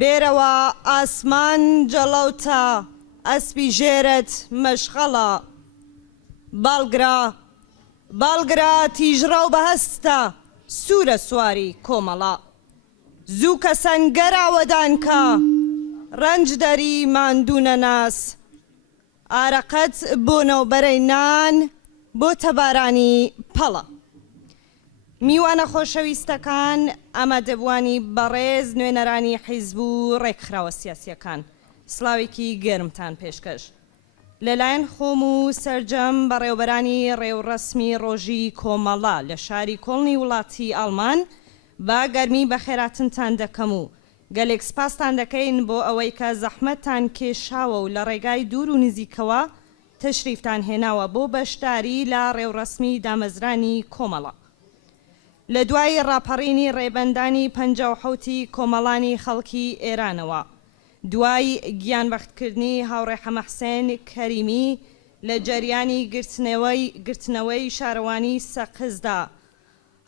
بێرەوە ئاسمان جەڵەوتە ئەسپی ژێرت مەشغەڵە باڵگرا تیژڕە و بەهەستە سوورە سواری کۆمەڵە زوو کە سەنگەراوەدانکە ڕەنج دەری ماندوونە ناس ئارەقەت بۆ نەوبەرەی نان بۆ تەبارانی پەڵە. میوانە خۆشەویستەکان، ئامادەبوانی بەڕێز نوێنەرانی حیزب و ڕێکخراوە سیاسیەکان، سڵاوێکی گەرمتان پێشکەش لەلایەن خۆم و سەرجەم بەڕێوەبەرانی ڕێوڕەسمی ڕۆژی کۆمەڵا لە شاری کۆڵنی وڵاتی ئەڵمان با گەرمی بە خێراتنتان دەکەم و گەلێک سپاستان دەکەین بۆ ئەوەی کە زەحمەتتان کێشاوە و لە ڕێگای دوور و نزیکەوە تەشریفتان هێناوە بۆ بەشداری لە ڕێوڕەسمی دامەزرانی کۆمەڵا. لە دوای ڕاپەڕینی ڕێبەندانی 57 کۆمەڵانی خەڵکی ئێرانەوە، دوای گیانبەختکردنی هاوڕێ حەمەحسێن کەریمی لە جەریانی گرتنەوەی شارەوانی سەقزدا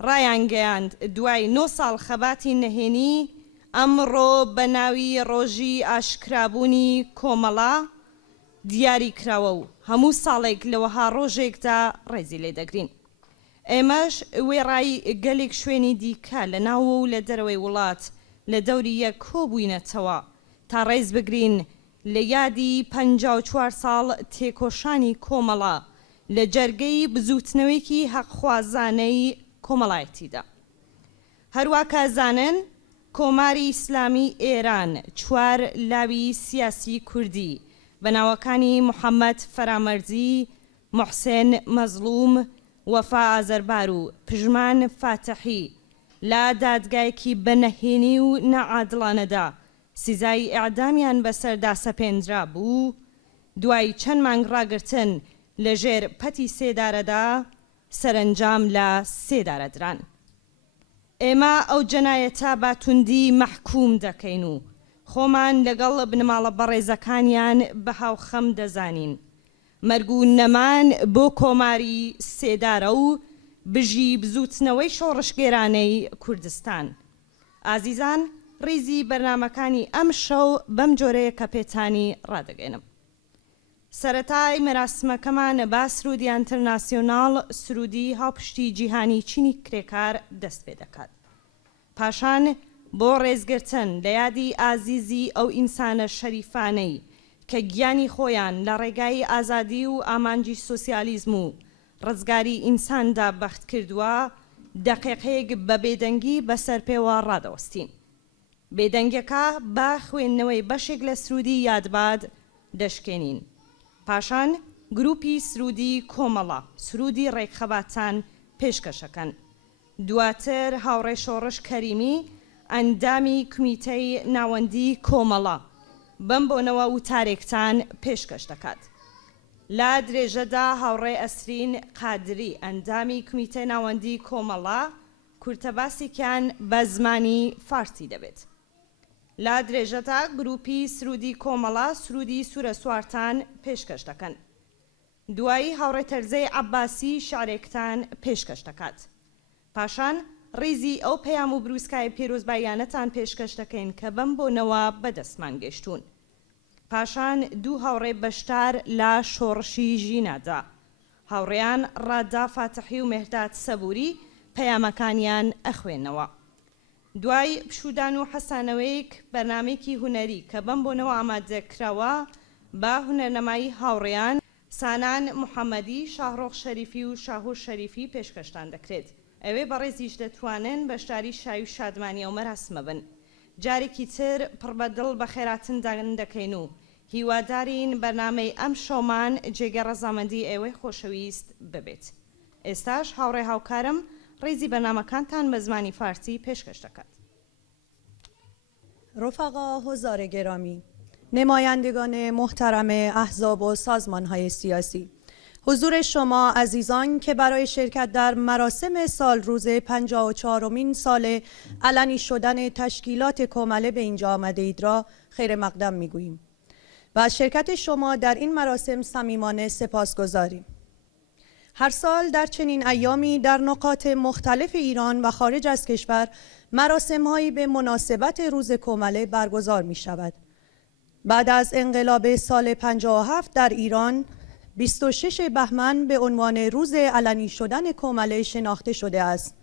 ڕایانگەیاند دوای 9 ساڵ خەباتی نەهێنی، ئەمڕۆ بە ناوی ڕۆژی ئاشکرابوونی کۆمەڵا دیاری کراوە و هەموو ساڵێک لەوەها ڕۆژێکدا ڕێزی لێ دەگرین. ئێمەش وێڕای گەلێک شوێنی دیکە لە ناوە و لە دەرەوەی وڵات لە دەوری یەک کۆبووینەتەوە تا ڕێز بگرین لە یادی 54 ساڵ تێکۆشانی کۆمەڵا لە جەرگەی بزوتنەوەیکی حەقخوازانەی کۆمەڵایەتیدا. هەروە کازانن کۆماری ئیسلامی ئێران 4 لاوی سیاسی کوردی بەناوەکانی محەممەد فەرامەرزی، محسێن مەزلوم، وەفا ئازەربار و پژمان فاتحی لا دادگایەکی بەنەهێنی و نەعادڵانەدا سزای ئیعدامیان بەسەردا سەپێنرا بوو، دوای چەند مانگ ڕاگرتن لەژێر پەتی سێدارەدا سەرنجام لە سێدارەدران. ئێمە ئەو جەنایەتە باتوندی مەحکوم دەکەین و خۆمان لەگەڵ بنەماڵە بەڕێزەکانیان بە هاوخەم دەزانین. مەرگ و نەمان بۆ کۆماری سێدارە و بژی بزوتنەوەی شۆڕشگێرانەی کوردستان. ئازیزان، ڕیزی بەرنامەکانی ئەم شەو بەم جۆرەیە کە پێتانی ڕادەگەێنم. سەرەتای مەراسمەکەمان با سرودی ئینتەرناسیۆناڵ، سرودی هاوپشتی جیهانی چینی کرێکار دەست پێ دەکات. پاشان بۆ ڕێزگرتن لە یادی ئازیزی ئەو ئینسانە شەریفانەی کە گیانی خۆیان لە ڕێگای ئازادی و ئامانجی سۆسیالیزم و ڕزگاری ئینساندا بەخت کردووە، دەقیقەیەک بە بێدەنگی بەسەر پێوە ڕادەوەستین. بێدەنگەکە با خوێندنەوەی بەشێک لە سرودی یادباد دەشکێنین. پاشان گروپی سرودی کۆمەڵا سرودی ڕێکخەباتان پێشکەشەکەن. دواتر هاوڕێ شۆڕش کەریمی ئەندامی کمیتەی ناوەندی کۆمەڵا بەم بۆنەوە وتارێکتان پێشکەش دەکات. لا درێژەدا هاوڕێ ئەسرین قادری ئەندامی کمیتەی ناوەندی کۆمەڵا کورتەباسێکیان بە زمانی فارسی دەبێت. لا درێژەدا گروپی سرودی کۆمەڵا سرودی سوورە سوارتان پێشکەش دەکەن. دوایی هاوڕێ تەرزەی عەباسی شعرێکتان پێشکەش دەکات. پاشان ڕیزی ئەو پەیام و بروسکای پیرۆزباییانەتان پێشکەش دەکەین کە بەم بۆنەوە بەدەستمان گەیشتوون. پاشان دوو هاوڕێ بەشدار لە شۆڕشی ژینادا، هاوڕێیان ڕادا فاتحی و مێرداد سەبووری پەیامەکانیان ئەخوێنەوە. دوای پشودان و حەسانەوەیەک بەرنامەیەکی هونەری کە بەم بۆنەوە ئامادەکراوە با هونەرنەمایی هاوڕێیان سانان محەممەدی، شاهڕۆخ شەریفی و شاهور شەریفی پێشکەشتان دەکرێت. ئەوێ بەڕێزیش دەتوانن بەشداری شاوی و شادمانی ئەو مەراسمە بن. جارێکی تر پڕبەدڵ بە خێراتن دەکەین و هیوادارین بەرنامەی ئەم شۆمان جێگە ڕەزامەندی ئێوەی خۆشەویست ببێت. ئێستاش هاوڕێ هاوکارم ڕێزی بەرنامەکانتان بە زمانی فارسی پێشکەش دەکات. رفقا حضار گرامی، نمایندگان محترم احزاب و سازمان‌های سیاسی، حضور شما عزیزان که برای شرکت در مراسم سالروز 54مین سال علنی شدن تشکیلات کمله به اینجا آمده اید را خیر مقدم میگوییم و از شرکت شما در این مراسم صمیمانه سپاسگزاریم. هر سال در چنین ایامی در نقاط مختلف ایران و خارج از کشور مراسم‌هایی به مناسبت روز کومله برگزار می‌شود. بعد از انقلاب سال 57 در ایران 26 بهمن به عنوان روز علنی شدن کومله شناخته شده است.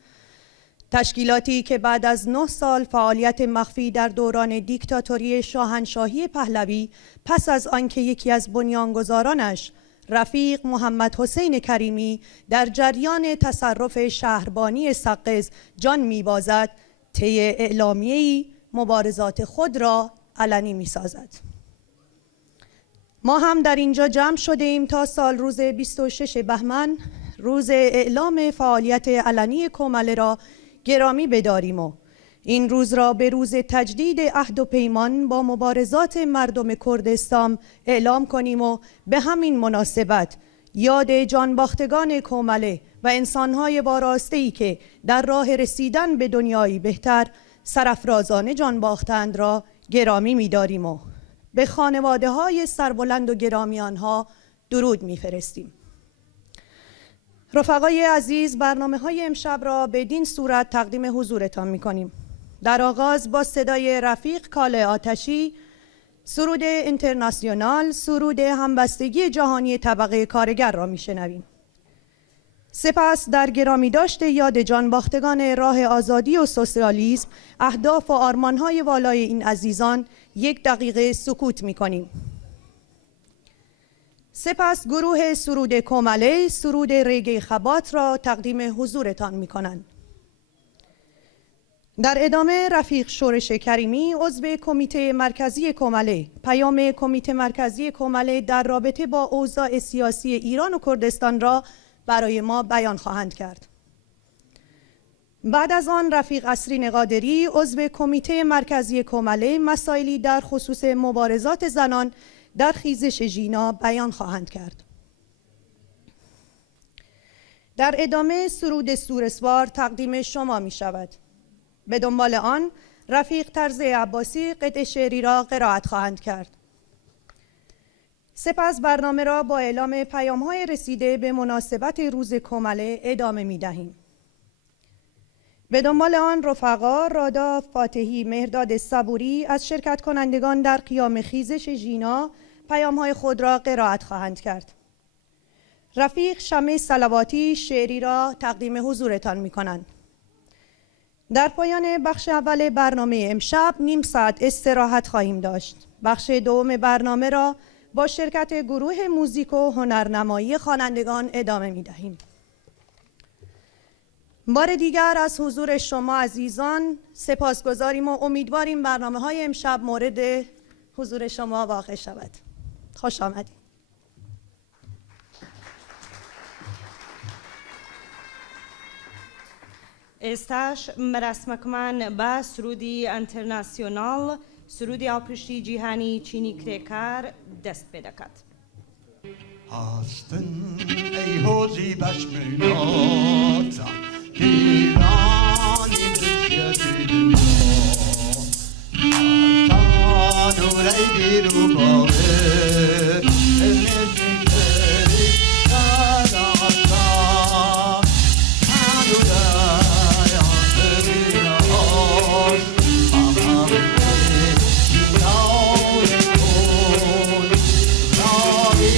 تشکیلاتی که بعد از 9 سال فعالیت مخفی در دوران دیکتاتوری شاهنشاهی پهلوی پس از آنکه یکی از بنیانگذارانش رفیق محمد حسین کریمی در جریان تصرف شهربانی سقز جان می‌بازد، طی اعلامیه‌ای مبارزات خود را علنی می‌سازد. ما هم در اینجا جمع شده ایم تا سال روز 26 بهمن روز اعلام فعالیت علنی کومله را گرامی بداریم و این روز را به روز تجدید عهد و پیمان با مبارزات مردم کردستان اعلام کنیم و به همین مناسبت یاد جانباختگان کومله و انسان‌های وارسته‌ای که در راه رسیدن به دنیایی بهتر سرافرازانه جان باختند را گرامی می‌داریم و به خانواده‌های سربلند و گرامی آنها درود می‌فرستیم. رفقای عزیز، برنامه‌های امشب را بدین صورت تقدیم حضورتان می‌کنیم. در آغاز با صدای رفیق کاله آتشی، سرود اینترناسیونال، سرود همبستگی جهانی طبقه کارگر را می‌شنویم. سپس در گرامی داشته یاد جانباختگان راه آزادی و سوسیالیسم، اهداف و آرمان‌های والای این عزیزان 1 دقیقه سکوت می‌کنیم. سپس گروه سرود کومله سرود ریگه خبات را تقدیم حضورتان می‌کنند. در ادامه رفیق شورش کریمی عضو کمیته مرکزی کومله پیام کمیته مرکزی کومله در رابطه با اوضاع سیاسی ایران و کردستان را برای ما بیان خواهند کرد. بعد از آن رفیق اسرین قادری عضو کمیته مرکزی کومله مسائلی در خصوص مبارزات زنان در خیزش ژینا بیان خواهند کرد. در ادامه سرود سورسوار تقدیم شما می شود. به دنبال آن رفیق طرز عباسی قطعه شعری را قرائت خواهند کرد. سپس برنامه را با اعلام پیام‌های رسیده به مناسبت روز کومله ادامه می‌دهیم. به دنبال آن رفقا رادا فاتحی، مهرداد صبوری از شرکت کنندگان در قیام خیزش ژینا پیام‌های خود را قرائت خواهند کرد. رفیق شمع صلواتی شعری را تقدیم حضورتان می‌کنند. در پایان بخش اول برنامه امشب نیم ساعت استراحت خواهیم داشت. بخش دوم برنامه را با شرکت گروه موزیک و هنرنمایی خوانندگان ادامه می‌دهیم. بار دیگر از حضور شما عزیزان سپاسگزاریم و امیدواریم برنامه‌های امشب مورد حضور شما واقع شود. خوش آمدید. ئێستاش مەراسمەکمان بە سرودی ئەنتەرناسیۆناڵ سرودی ئاڵپشتی جیهانی چینی کرێکار دەست پێ دەکات. هاستن ای حوزی بشمناتا دیرانی بشیتی دنیا تا نوری بیرو باقی النزی کری شاداتا هنولای آنتری نهاز آمامه جیناوی کن ناوی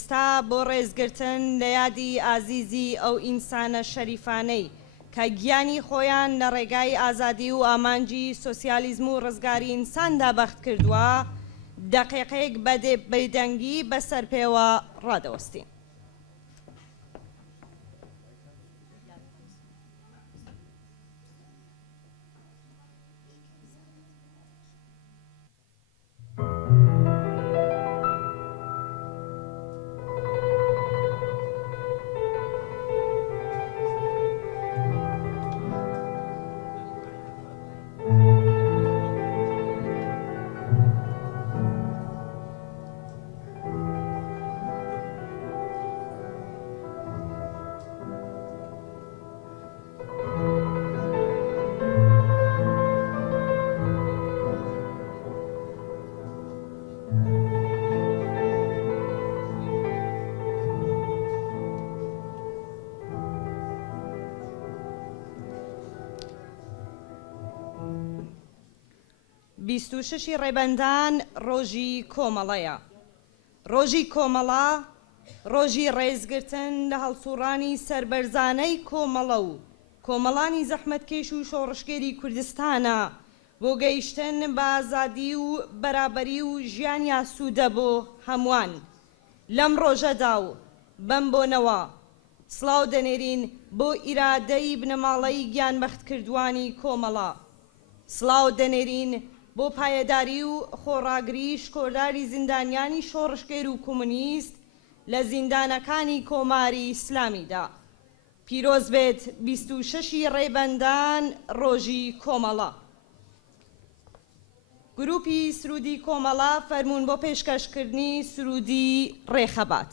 ئێستا بۆ ڕێزگرتن لە یادی ئازیزی ئەو ئینسانە شەریفانەی کە گیانی خۆیان لە ڕێگای ئازادی و ئامانجی سۆسیالیزم و ڕزگاری ئینساندا بەخت کردووە دەقیقەیەک بەدەنگی بەسەر پێوە ڕادەوەستین. بیست و شەشی ڕێبەندان ڕۆژی کۆمەڵەیە. ڕۆژی کۆمەڵە ڕۆژی ڕێزگرتن لە هەڵسوڕانی سەربەرزانەی کۆمەڵە و کۆمەڵانی زەحمەتکێش و شۆڕشگێری کوردستانە بۆ گەیشتن بە ئازادی و بەرابەری و ژیانی ئاسوودە بۆ هەمووان. لەم ڕۆژەدا و بەم بۆنەوە سڵاو دەنێرین بۆ ئیرادەی بنەماڵەی گیانبەختکردوانی کۆمەڵە. سڵاو دەنێرین بۆ پایەداری و خۆڕاگری شکۆرداری زیندانیانی شۆڕشگێر و کۆمونیست لە زیندانەکانی کۆماری ئیسلامیدا. پیرۆز بێت 26 ڕێبەندان ڕۆژی کۆمەڵە. گروپی سرودی کۆمەڵە فەرموون بۆ پێشکەشکردنی سرودی ڕێخەبات.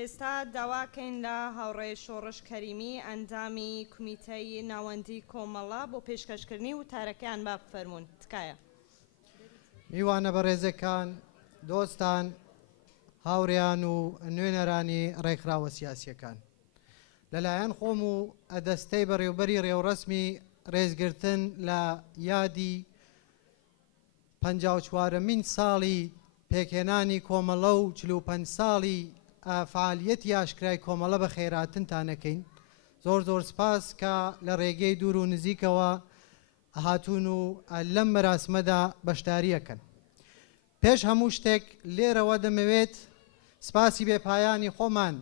ئێستا داواکەین لە هاوڕێ شۆڕش کەریمی ئەندامی کومیتەی ناوەندی کۆمەڵە بۆ پێشکەشکردنی وتارەکەیان با بفەرمونون تکایە. میوانە بەڕێزەکان، دۆستان، هاوڕێیان و نوێنەرانی ڕێکخراوە سیاسیەکان، لەلایەن خۆم و ئەدەستەی بەڕێوەبەری ڕێوڕەسمی ڕێزگرتن لە یادی 54مین ساڵی پێکهێنانی کۆمەڵە و 45 ساڵی فعالیەتی ئاشکرای کۆمەڵە بە خێراتنتانەکەین. زۆر زۆر سپاس کە لە ڕێگەی دوور و نزیکەوە هاتوون و لەم مەراسمەدا بەشداریەکەن. پێش هەموو شتێک لێرەوە دەمەوێت سپاسی بێپایانی خۆمان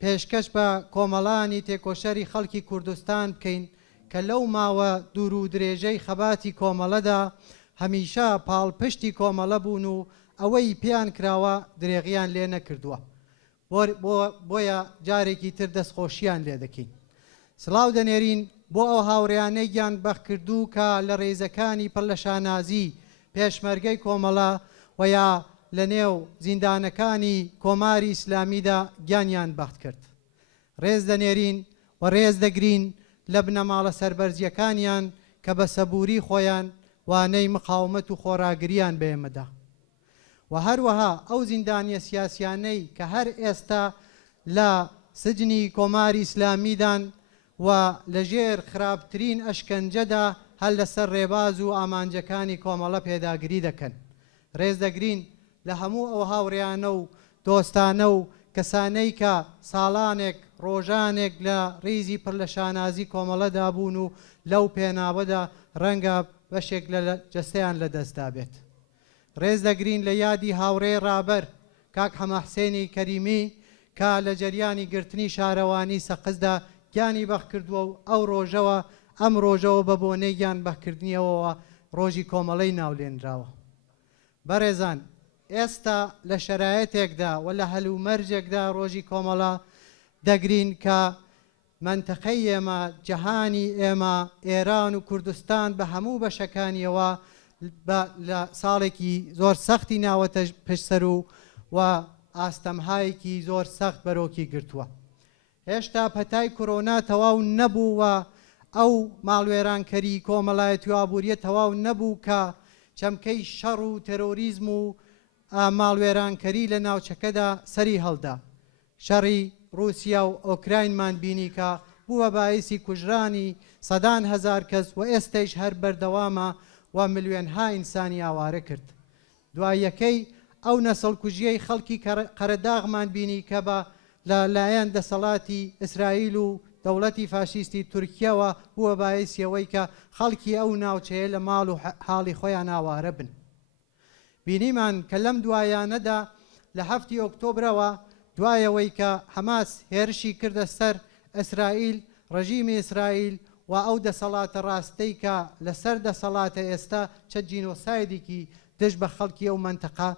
پێشکەش بە کۆمەڵانی تێکۆشەری خەڵکی کوردستان بکەین کە لەو ماوە دوور و درێژەی خەباتی کۆمەڵەدا هەمیشە پاڵپشتی کۆمەڵە بوون و ئەوەی پێیان کراوە درێغیان لێ نەکردووە. بۆیە جارێکی تر دەستخۆشییان لێ دەکەین. سڵاو دەنێرین بۆ ئەو هاوڕێیانەی گیان بەخکردوو کە لە ڕێزەکانی پڕ لە شانازی پێشمەرگەی کۆمەڵە و یا لە نێو زیندانەکانی کۆماری ئیسلامیدا گیانیان بەخت کرد. ڕێز دەنێرین و ڕێز دەگرین لە بنەماڵە سەربەرزیەکانیان کە بە سەبووری خۆیان وانەی مقاومەت و خۆراگریان بێمەدا. و هەروەها ئەو زیندانیە سیاسیانەی کە هەر ئێستا لە سجنی کۆماری ئیسلامیدان و لەژێر خراپترین ئەشکەنجەدا هەل لەسەر ڕێباز و ئامانجەکانی کۆمەڵە پێداگری دەکەن. ڕێز دەگرین لە هەموو ئەو هاوڕێیانە و دۆستانە و کەسانەی کە ساڵانێک ڕۆژانێک لە ڕیزی پڕ لە شانازی کۆمەڵەدا بوون و لەو پێناوەدا ڕەنگە بەشێک لە جەستەیان لەدەستدا بێت. ڕێز دەگرین لە یادی هاوڕێ ڕابەر کاک حەمەحسێنی کەریمی کە لە جەریانی گرتنی شارەوانی سەقزدا گیانی بەخکردووە و ئەو ڕۆژەوە ئەم ڕۆژەوە بە بۆنەی گیان بەخکردنیەوەوە ڕۆژی کۆمەڵەی ناولێنراوە. بەڕێزان، ئێستا لە شەرایەتێکدا و لە هەلومەرجێکدا ڕۆژی کۆمەڵە دەگرین کە منتەقەی ئێمە، جەهانی ئێمە، ئێران و کوردستان بە هەموو بەشەکانیەوە لە ساڵێکی زۆر سەختی ناوەتە پشتسەر و ئاستەمهایەکی زۆر سەخت بەرۆکی گرتووە. هێشتا پەتای کۆرۆنا تەواو نەبووە، ئەو ماڵوێرانکەری کۆمەڵایەتی و ئابووریە تەواو نەبوو کە چەمکەی شەڕ و تەرۆریزم و ماڵوێرانکەری لە ناوچەکەدا سەری هەڵدا. شەڕی رووسیا و ئۆکراینمان بینی کە بووە باعیسی کوژرانی سەدان هەزار کەس و ئێستەیش هەر بەردەوامە و ملیۆنها ئینسانی ئاوارە کرد. دوایەکەی ئەو نەسڵ کوژیەی خەڵکی قەرەداغمان بینی کە بە لەلایەن دەسەڵاتی ئیسرائیل و دەوڵەتی فاشیستی تورکیەوە بووە باعیسیەوەی کە خەڵکی ئەو ناوچەیە لە ماڵ و حاڵی خۆیان ئاوارە بن. بینیمان کە لەم دوایانەدا لە 7 ئۆکتۆبرەوە دوایەوەی کە حەماس هێرشی کردە سەر ئیسرائیل، ڕژیمی ئیسرائیل و ئەو دەسەڵاتە ڕاستەی کە لەسەر دەسەڵاتە ئێستا چە جینۆسایدێکی دژ بە خەڵکی ئەو مەنتەقە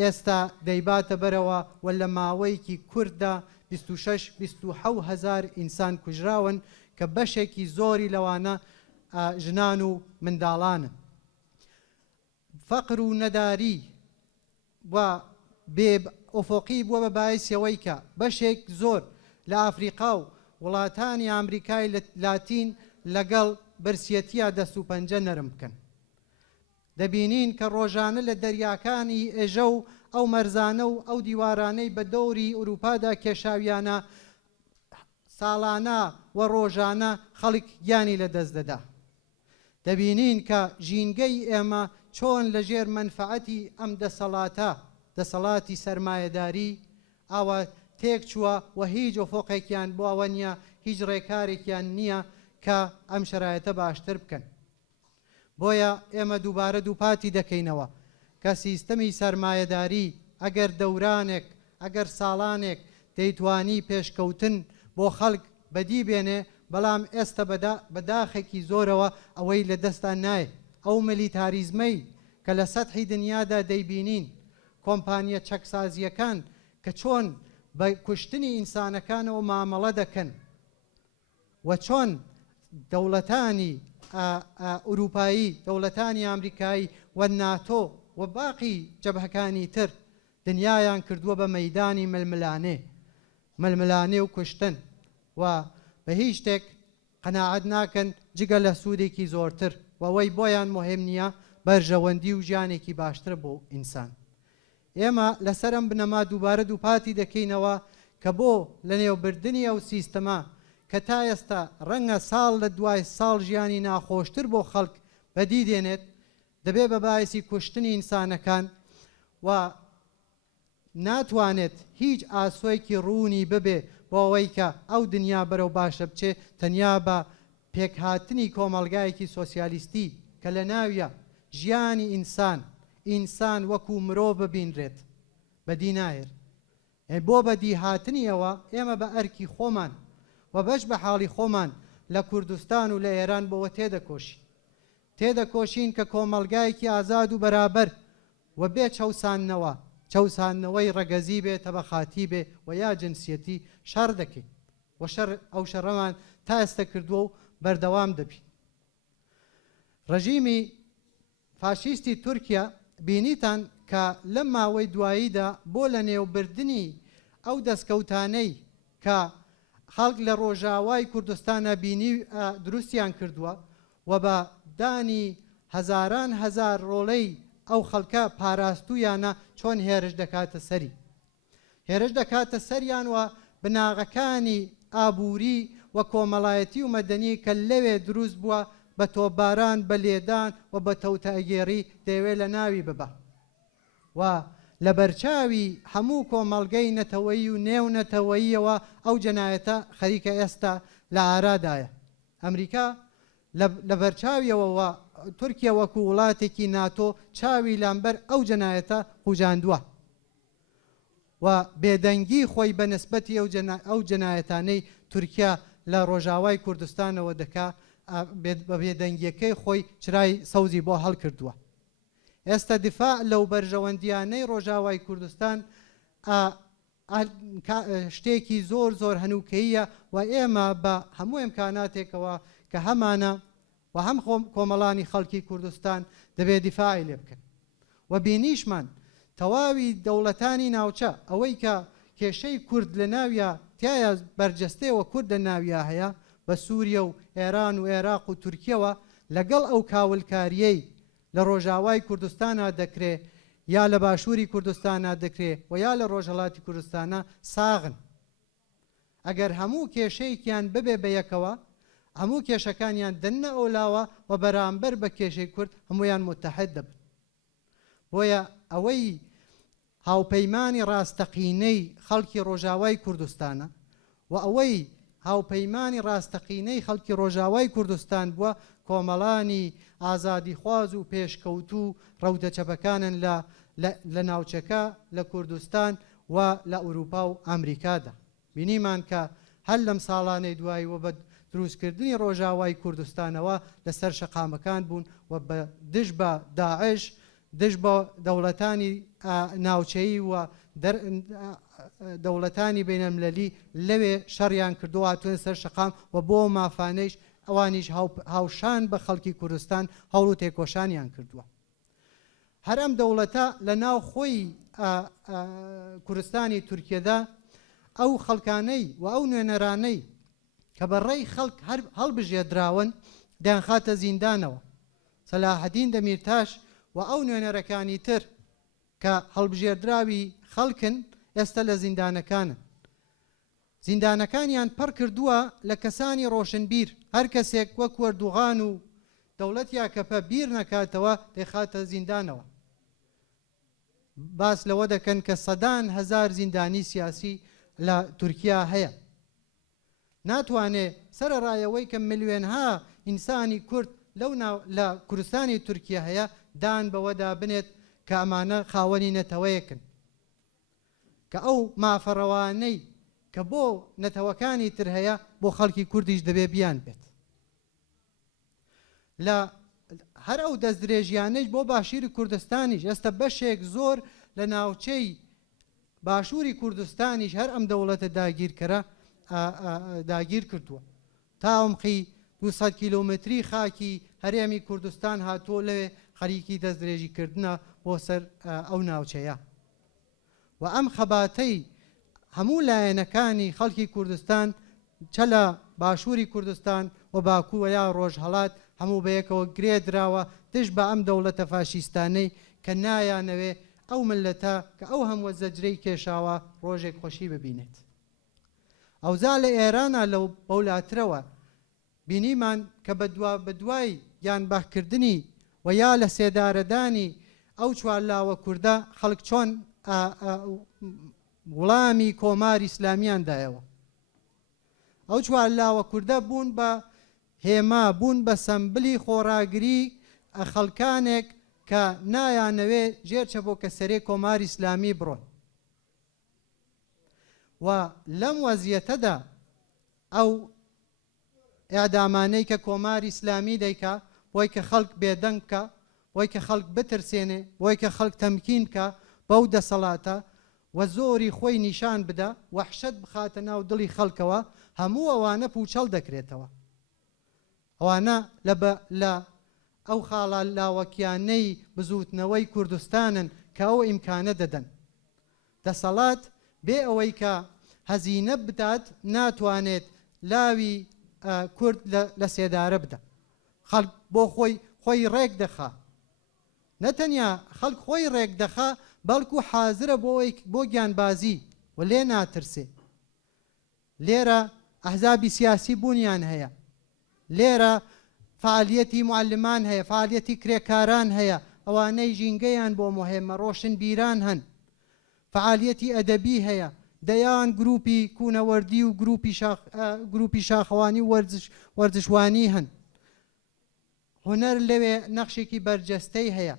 ئێستا دەیباتە بەرەوە و لە ماوەیەکی کووردا 26-27 هەزار ئینسان کوژراون کە بەشێکی زۆری لەوانە ژنان و منداڵانن. فەقر و نەداری و بێ ئۆفۆقی بووە بە باعیسەوەی کە بەشێک زۆر لە ئافریقا و وڵاتانی ئەمریکای لاتین لەگەڵ برسیەتیە دەست و پەنجە نەرم بکەن. دەبینین کە ڕۆژانە لە دەریاکانی ئێژە و ئەو مەرزانە و ئەو دیوارانەی بە دەوری ئوروپادا کێشاویانە ساڵانە و ڕۆژانە خەڵک گیانی لە دەست دەدا. دەبینین کە ژینگەی ئێمە چۆن لەژێر منفعەتی ئەم دەسەڵاتی سەرمایەداری ئاوە تێک چووە و هیچ ئۆفۆقێکیان بۆ ئەوە نییە، هیچ ڕێکارێکیان نییە کە ئەم شەرایەتە باشتر بکەن. بۆیە ئێمە دووبارە دووپاتی دەکەینەوە کە سیستەمی سەرمایەداری ئەگەر دەورانێک ئەگەر ساڵانێک دەیتوانی پێشکەوتن بۆ خەڵک بەدی بێنێ، بەڵام ئێستا بەداخێکی زۆرەوە ئەوەی لە دەستان نایە. ئەو ملیتاریزمەی کە لە سەتحی دنیادا دەیبینین، کۆمپانیە چەکسازیەکان کە چۆن بە کوشتنی ئینسانەکانەوە مامەڵە دەکەن و چۆن دەوڵەتانی ئوروپایی دەوڵەتانی ئامریکایی و ناتۆ و باقی جەبهەکانی تر دنیایان کردووە بە مەیدانی ململانێ و کوشتن و بە هیچ شتێک قەناعەت ناکەن جگە لە سوودێکی زۆرتر و ئەوەی بۆیان مهم نییە بەرژەوەندی و ژیانێکی باشتر بۆ ئینسان. ئێمە لەسەرم بنەما دووبارە دووپاتی دەکەینەوە کە بۆ لە نێوبردننی ئەو سیستەما کە تا ئێستا ڕەنگە ساڵ لە دوای ساڵ ژیانی ناخۆشتر بۆ خەڵک بەدی دێنێت دەبێت بە باعسی کوشتنی ئینسانەکان و ناتوانێت هیچ ئاسۆیکی ڕوونی ببێ بۆ ئەوەی کە ئەو دنیا بەرەو باشە بچێ تەنیا بە پێکهاتنی کۆمەڵگایەکی سۆسیالیستی کە لە ناویە ژیانی ئینسان وەکو مرۆڤ ببینرێت بەدی نایێت. بۆ بەدی هاتنیەوە ئێمە بە ئەرکی خۆمان و بەش بە حاڵی خۆمان لە کوردستان و لە ئێران بۆەوە تێدەکۆشین کە کۆمەڵگایەکی ئازاد و بەرابەر و بێ چەوسانەوەی ڕەگەزی بێ تەبەخاتی بێ و یا جنسیەتی شەڕ دەکەین و ئەو شەڕەمان تا ئێستا کردووە و بەردەوام دەبین. ڕژیمی فاشیستی تورکیا بینیتان کە لەم ماوەی دواییدا بۆ لە نێوبردننی ئەو دەستکەوتانەی کە خەڵک لە ڕۆژاوای کوردستانە بینی دروستیان کردووە و بە دانی هەزاران هەزار ڕۆڵەی ئەو خەڵکە پاراستویانە چۆن هێرش دەکاتە سەریان و بناغەکانی ئابووری و کۆمەڵایەتی و مەدەنی کە لەوێ دروست بووە بە تۆباران بە لێدان و بە تەوتەگێڕی دەیەوێت لە ناوی ببە و لە بەرچاوی هەموو کۆمەڵگەی نەتەوەیی و نێو نەتەوەییەوە ئەو جەنایەتە خەریکە ئێستا لە ئارادایە. ئەمریکا لە بەرچاویەوە تورکیا وەکو وڵاتێکی ناتۆ چاوی لامبەر ئەو جەنایەتە قوژاندووە و بێدەنگی خۆی بە نسبەتی ئەو جەنایەتانەی تورکیا لە ڕۆژاوای کوردستانەوە دەکا بە بێدەنگیەکەی خۆی چرای سەوزی بۆ هەڵکردووە. ئێستا دفاع لەو بەرژەوەندیانەی ڕۆژاوای کوردستان شتێکی زۆر هەنووکەیە و ئێمە بە هەموو ئیمکاناتێکەوە کە هەمانە و هەم کۆمەڵانی خەڵکی کوردستان دەبێت دیفاعی لێ بکەن و بینیشمان تەواوی دەوڵەتانی ناوچە ئەوەی کە کێشەی کورد لە ناویە تایە بەرجەستەوە کورد لە ناویە هەیە بە سووریا و ئێران و عێراق و تورکیەوە لەگەڵ ئەو کاولکاریەی لە ڕۆژاوای کوردستانە دەکرێت یا لە باشووری کوردستانە دەکرێت و یا لە ڕۆژهەڵاتی کوردستانە ساغن. ئەگەر هەموو کێشەیەکیان ببێ بە یەکەوە هەموو کێشەکانیان دەنە ئۆلاوە و بەرامبەر بە کێشەی کورد هەمویان متحد دەبن. بۆیە ئەوەی هاوپەیمانی ڕاستەقینەی خەڵکی ڕۆژاوای کوردستانە و ئەوەی هاوپەیمانی ڕاستەقینەی خەڵکی ڕۆژاوای کوردستان بووە کۆمەڵانی ئازادیخواز و پێشکەوت و ڕەودەچەپەکانن لە ناوچەکە لە کوردستان و لە ئوروپا و ئەمریکادا. بینیمان کە هەر لەم ساڵانەی دوایی و بە دروستکردنی ڕۆژاوای کوردستانەوە لەسەر شەقامەکان بوون و دژ بە داعش دژ بە دەوڵەتانی ناوچەیی و دەوڵەتانی بینەملەلی لەوێ شەڕیان کردو هاتوونە سەر شەقام و بۆ مافانەیش ئەوانیش هاوشان بە خەڵکی کوردستان هەوڵ و تێکۆشانیان کردووە. هەر ئەم دەوڵەتە لە ناو خۆی کوردستانی تورکیەدا ئەو خەڵکانەی و ئەو نوێنەرانەی کە بەڕێی خەڵک هەڵبژێدراون دەیان خاتە زیندانەوە. سەلاحەدین دەمیرتاش و ئەو نوێنەرەکانی تر کە هەڵبژێردراوی خەڵکن ئێستا لە زیندانەکانن. زیندانەکانیان پڕ کردووە لە کەسانی ڕۆشنبیر. هەر کەسێک وەک وەردوغان و دەوڵەت یاکەپە بیر نەکاتەوە دەیخاتە زیندانەوە. باس لەوە دەکەن کە سەدان هەزار زیندانی سیاسی لە تورکیا هەیە. ناتوانێت سەرەڕایەوەی کە ملیۆنها ئینسانی کورد لە کوردستانی تورکیا هەیە دان بەوەدا بنێت کە ئەمانە خاوەنی نەتەوەیەکن کە ئەو مافەڕەوانەی کە بۆ نەتەوەکانی تر هەیە بۆ خەڵکی کوردیش دەبێ بیان بێت. لە هەر ئەو دەستدرێژیانەی بۆ باشیری کوردستانیش ئێستا بەشێک زۆر لە ناوچەی باشووری کوردستانیش هەر ئەم دەوڵەتە داگیرکەرە داگیر کردووە تا ئەمقی 200 کیلۆمتری خاکی هەرێمی کوردستان هاتووە لەوێ خەریکی دەستدرێژیکردنە بۆ سەر ئەو ناوچەیە و ئەم خەباتەی هەموو لایەنەکانی خەڵکی کوردستان چە لە باشووری کوردستان و باکووە یا ڕۆژهەڵات هەموو بەیەکەوە گرێ دراوە دژ بە ئەم دەوڵەتە فاشیستانەی کە نایانەوێ ئەو ملەتە کە ئەو هەموو زەجرەی کێشاوە ڕۆژێک خۆشی ببینێت ئەوزا لە ئێرانە لەو بەولاترەوە بینیمان کە بە دوای گیانباهکردنی و یا لە سێدارەدانی ئەو چوارلاوە کووردە خەڵک چۆن وڵامی کۆماری ئیسلامیاندایەوە ئەو چوارلاوە کووردە بوون بە هێما بوون بە سەمبلی خۆراگری خەڵکانێک کە نایانەوێ ژێرچە بۆ کە سەرێ کۆماری ئیسلامی بڕۆن و لەم وەزیەتەدا ئەو ئێعدامانەی کە کۆماری ئیسلامی دەیکا بۆی کە خەڵک بێدەنگ بکە بۆی کە خەڵک بترسێنێ بۆی کە خەڵک تەمکین بکە بەو دەسەڵاتە و زۆری خۆی نیشان بدە وەحشەت بخاتە ناو دڵی خەڵکەوە هەموو ئەوانە پوچەڵ دەکرێتەوە ئەوانە لە ئەو خاڵە لاوەکیانەی بزوتنەوەی کوردستانن کە ئەو ئیمکانە دەدەن دەسەڵات بێ ئەوەی کە هەزینە بدات ناتوانێت لاوی کورد لە سێدارە بدە خەڵک بۆ خۆی ڕێک دەخا نەتەنیا خەڵک خۆی ڕێک دەخا بەڵکو حازرە بۆ گیانبازی و لێ ناترسێ لێرە ئەحزابی سیاسی بوونیان هەیە لێرە فعالیەتی معلمان هەیە فعالیەتی کرێکاران هەیە ئەوانەی ژینگەیان بۆ مهمە ڕۆشن بیران هەن فعالیەتی ئەدەبی هەیە دەیان گروپی کوونەوەردی و گروپی شاخەوانی وەرزشوانی هەن هونەر لەوێ نەخشێکی بەرجەستەی هەیە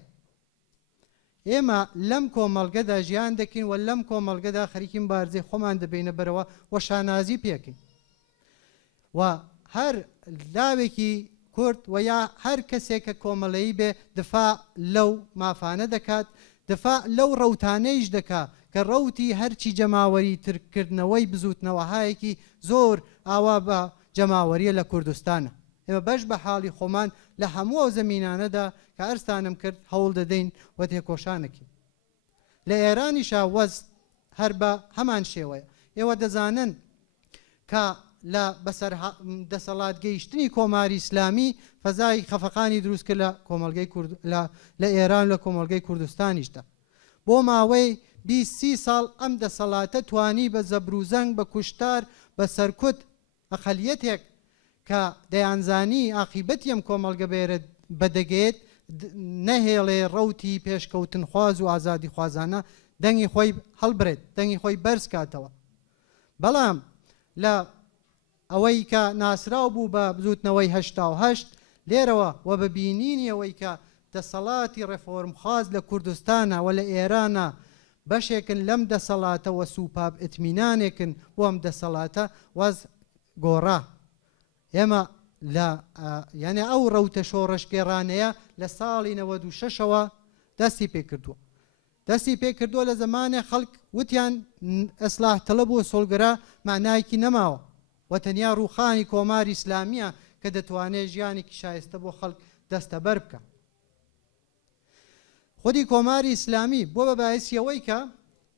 ئێمە لەم کۆمەڵگەدا ژیان دەکەین و لەم کۆمەڵگەدا خەریکی مبارزەی خۆمان دەبینە بەرەوە و شانازی پێکەین و هەر لاوێکی کورد و یا هەر کەسێک کە کۆمەڵەیی بێ دفاع لەو مافانە دەکات دفاع لەو ڕەوتانەیش دەکات کە ڕەوتی هەرچی جەماوەری ترکردنەوەی بزوتنەوەهایەکی زۆر ئاوا بە جەماوەریە لە کوردستانە ئێمە بەش بە حاڵی خۆمان لە هەموو ئەو زەمینانەدا کە ئەرستانم کرد هەوڵ دەدەین و تێکۆشانەکەین لە ئێرانیشا وەز هەر بە هەمان شێوەیە ئێوە دەزانن کە لە بەسەر دەسەڵات گەیشتنی کۆماری ئیسلامی فەزای خەفەقانی دروست کرد لە کۆمەڵگەی لە ئێران لە کۆمەڵگەی کوردستانیشدا بۆ ماوەی 20 ساڵ ئەم دەسەڵاتە توانی بە زەبروزەنگ بە کوشتار بە سەرکوت ئەقەلیەتێک کە دەیانزانی عاقیبەتی ئەم کۆمەڵگە بێرە بەدەگێت نەهێڵێ ڕەوتی پێشکەوتن خواز و ئازادی خوازانە دەنگی خۆی هەڵبرێت دەنگی خۆی بەرز کاتەوە بەڵام لە ئەوەی کە ناسرااو بوو بە بزوتنەوەی 1970 لێرەوە و ببینینی ئەوەی کە دەسەڵاتی ڕێفۆرمخواز لە کوردستانە و لە ئێرانە بەشێکن لەم دەسەڵاتەوە سوپاب ئتمینانێکن بۆ ئەم دەسەڵاتە وەز گۆڕا ئێمە یعنی ئەو ڕەوتە شۆڕەشگێڕانەیە لە ساڵی 96ەوە دەستی پێکردووە دەستی پێکردووە لە زمانێ خەڵک وتیان ئەسلاح تەڵەب و سۆڵگەرە معنایەکی نەماوە و تەنیا ڕووخانی کۆماری ئیسلامیە کە دەتوانێت ژیانێکی شایستە بۆ خەڵک دەستە بەر بکە خودی کۆماری ئیسلامی بۆ بە باعثیەوەی کە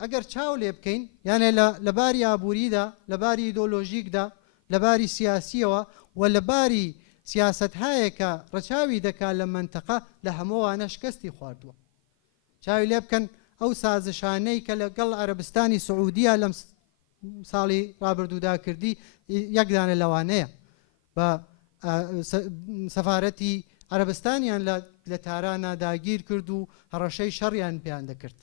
ئەگەر چاو لێ بکەین یانێ لە باری ئابووریدا لە باری ئیدۆلۆژیکدا لە باری سیاسیەوە و لە باری سیاست هەیە کە ڕەچاوی دەکات لە منتەقە لە هەمووانە شکستی خواردووە چاوی لێ بکەن ئەو سازشانەی کە لەگەڵ عەرەبستانی سعودیە لەم ساڵی ڕابردوودا کردی یەکدانە لەوانەیە بە سەفارەتی عەرەبستانیان لە تارانە داگیر کرد و هەڕەشەی شەڕیان پێیان دەکرد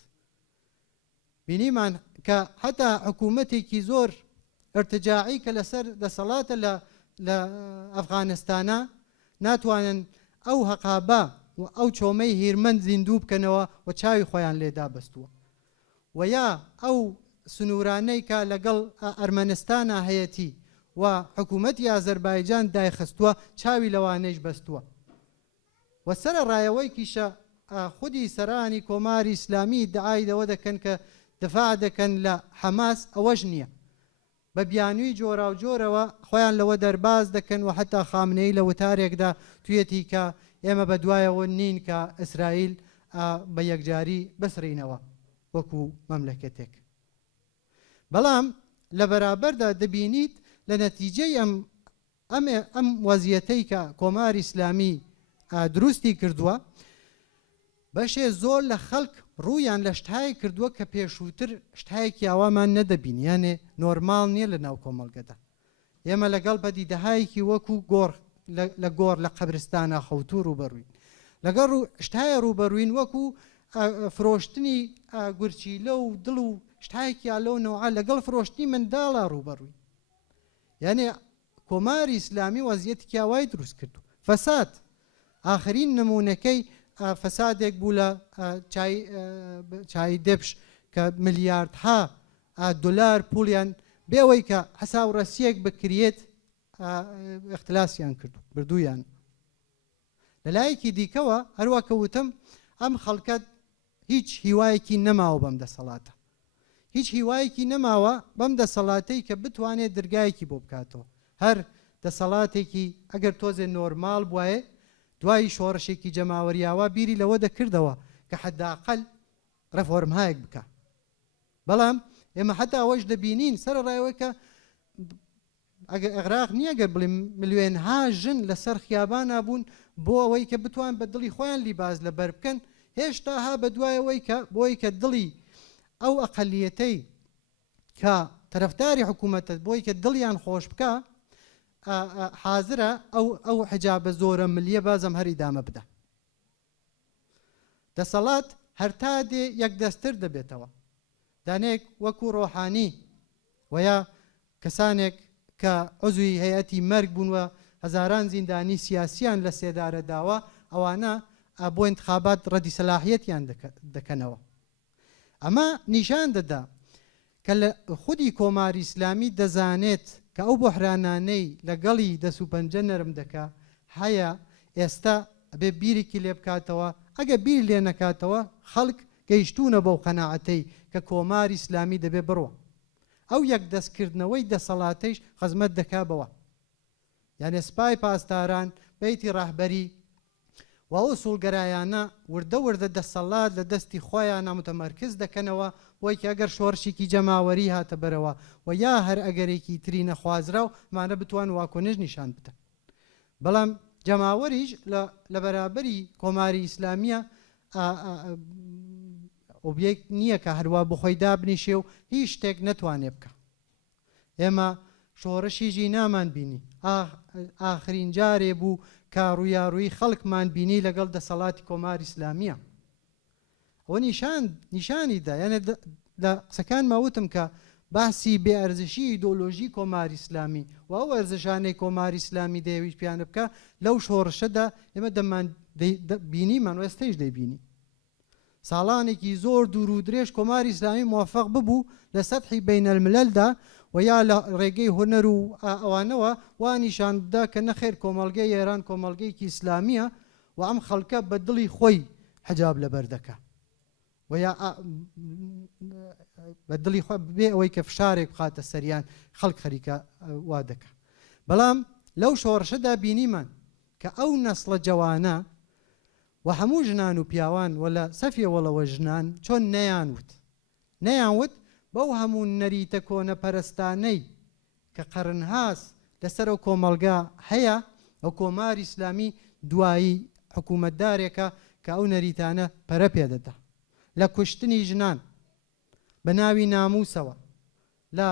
بینیمان کە هەتا حکوومەتێکی زۆر ارتجاعی کە لەسەر دەسەڵاتە لە ئەفغانستانە ناتوانن ئەو هەقابە و ئەو چۆمەی هیرمەند زیندوو بکەنەوە و چاوی خۆیان لێدا بەستووە و یا ئەو سنوورانەی کە لەگەڵ ئەرمەنستانە هەیەتی و حکوومەتی ئازەربایجان دایخستووە چاوی لەوانەیش بەستووە و سەرە ڕایەوەیکیشە خودی سەرانی کۆماری ئیسلامی دعای دەوە دەکەن کە دفاع دەکەن لە حەماس ئەوەش نییە بە بیانووی جۆرا و جۆرەوە خۆیان لەوە دەرباز دەکەن و حتا خامنەی لە وتارێکدا توێتی کە ئێمە بە دوایەوە نین کە ئیسرائیل بە یەکجاری بسرینەوە وەکو مەملەکەتێک بەڵام لە بەرابەردا دەبینیت لە نەتیجەی ئەم وەزیەتەی کە کۆماری ئیسلامی دروستی کردووە بەشێ زۆر لە خەڵک ڕوویان لە شتهایی کردووە کە پێشووتر شتهایەکی ئاوامان نەدەبین یانێ نۆرماڵ نییە لە ناو کۆمەڵگەدا ئێمە لەگەڵ بەدیدەهایەکی وەکو گۆڕ لە گۆڕ لە قەبرستانە خەوتوو ڕوبەڕووین لەگەڵ شتایە ڕوبەڕووین وەکو فرۆشتنی گورچیلە و دڵ و شتایەکی ئالۆنەوە لەگەڵ فرۆشتنی منداڵە ڕوبەڕووین یعنی کۆماری ئیسلامی وەزیەتی کیاوای دروست کردو فەساد ئاخرین نمونونەکەی فەسادێک بوو لە چای دەبش کە ملیاردها دلار پولیان بێەوەی کە حەسا و ڕەسیەک بکرێت اختلاسیان کردو بردوویان لە لایەکی دیکەوە هەروە کەوتم ئەم خەڵکەت هیچ هیوایەکی نەماوە بەم دەسەڵاتە هیچ هیوایەکی نەماوە بەم دەسەڵاتەی کە بتوانێت دەرگایەکی بۆ بکاتەوە هەر دەسەڵاتێکی ئەگەر تۆزێ نۆرماڵ بواە دوای شۆڕشێکی جەماوەریاوە بیری لەوە دەکردەوە کە حداقل ڕەفۆرمهایەک بکە بەڵام ئێمە حتا ئەوەش دەبینین سەرڕایەوە کە ئەغراق نییە گەر بڵێ ملیێنها ژن لەسەر خیابانە بوون بۆ ئەوەی کە بتوان بە دڵی خۆیان لیباز لەبەر بکەن هێشتا ها بە دوایەوەی کە بۆی کە دڵی ئەو ئەقەلیەتەی کە تەرەفداری حکوومەتە بۆی کە دڵیان خۆش بکە حازرە ئەو حجابە زۆرە ملیە بازم هەری دامە بدە دەسەڵات هەر تا دێ یەک دەستتر دەبێتەوە دانێک وەکو ڕۆحانی ویا کەسانێک کە عزوی هەیەتی مەرگ بوون و هەزاران زیندانی سیاسیان لە سێدارە داوە ئەوانە بۆ انتخابات ڕەدی سەلاحیەتیان دەکەنەوە ئەمە نیشان دەدا کە لە خودی کۆماری ئیسلامی دەزانێت کە ئەو بۆحرانانەی لەگەڵی دەست و پەنجە نەرم دەکا هەیە ئێستا ئەبێ بیرێکی لێ بکاتەوە ئەگە بیر لێ نەکاتەوە خەڵک گەیشتونە بەو قەناعەتەی کە کۆماری ئیسلامی دەبێ بڕوە ئەو یەک دەستکردنەوەی دەسەڵاتەیش خەزمەت دەکا بەوە یانێ سپای پاسداران بەیتی ڕاهبەری و ئەو سوڵگەرایانە وردە وردە دەسەڵات لە دەستی خۆیان متەمەرکز دەکەنەوە بۆی کە ئەگەر شۆڕشێکی جەماوەری هاتە بەرەوە و یا هەر ئەگەرێکی تری نەخوازرا و مانە بتوان واکۆنش نیشان بدەن بەڵام جەماوەریش لە بەرابەری کۆماری ئیسلامیە ئۆبیێک نییە کە هەروە بخۆی دابنیشێ و هیچ شتێک نەتوانێ بکە ئێمە شۆڕشیژی نامان بینی ئاخرین جارێ بوو کە ڕوویاڕووی خەڵکمان بینی لەگەڵ دەسەڵاتی کۆماری ئیسلامیە ئەوە نیشانیدا یانە لە قسەکان ماوتم کە باسی بێئەرزشی ئیدۆلۆژی کۆماری ئیسلامی و ئەو ئەرزشانەی کۆماری ئیسلامی دەیەویش پیانە بکە لەو شۆڕشەدا ئێمە دەمان بینیمان و ئێستەیش دەیبینی ساڵانێکی زۆر دوور و درێژ کۆماری ئیسلامی موفق ببوو لە سەتحی بینەلملەلدا و یا لە ڕێگەی هونەر و ئەوانەوە وانیشان بدا کە نەخێر کۆمەڵگەی ئێران کۆمەڵگەیەکی ئیسلامیە و ئەم خەڵکە بە دڵی خۆی حجاب لەبەر دەکا و یا بە دڵی خۆ بێ ئەوەی کە فشارێک بخاتە سەریان خەڵک خەریکە وا دەکا بەڵام لەو شۆڕشەدا بینیمان کە ئەو نەسڵە جەوانە و هەموو ژنان و پیاوان وە لە سەفیەوەڵەوە ژنان چۆن نەیانوت بەو هەموو نەریتە کۆنە پەرستانەی کە قەرنهاس لەسەر ئەو کۆمەڵگا هەیە ئەو کۆماری ئیسلامی دوایی حکوومەتدارێکە کە ئەو نەریتانە پەرە پێدەدا لە کوشتنی ژنان بە ناوی ناموسەوە لە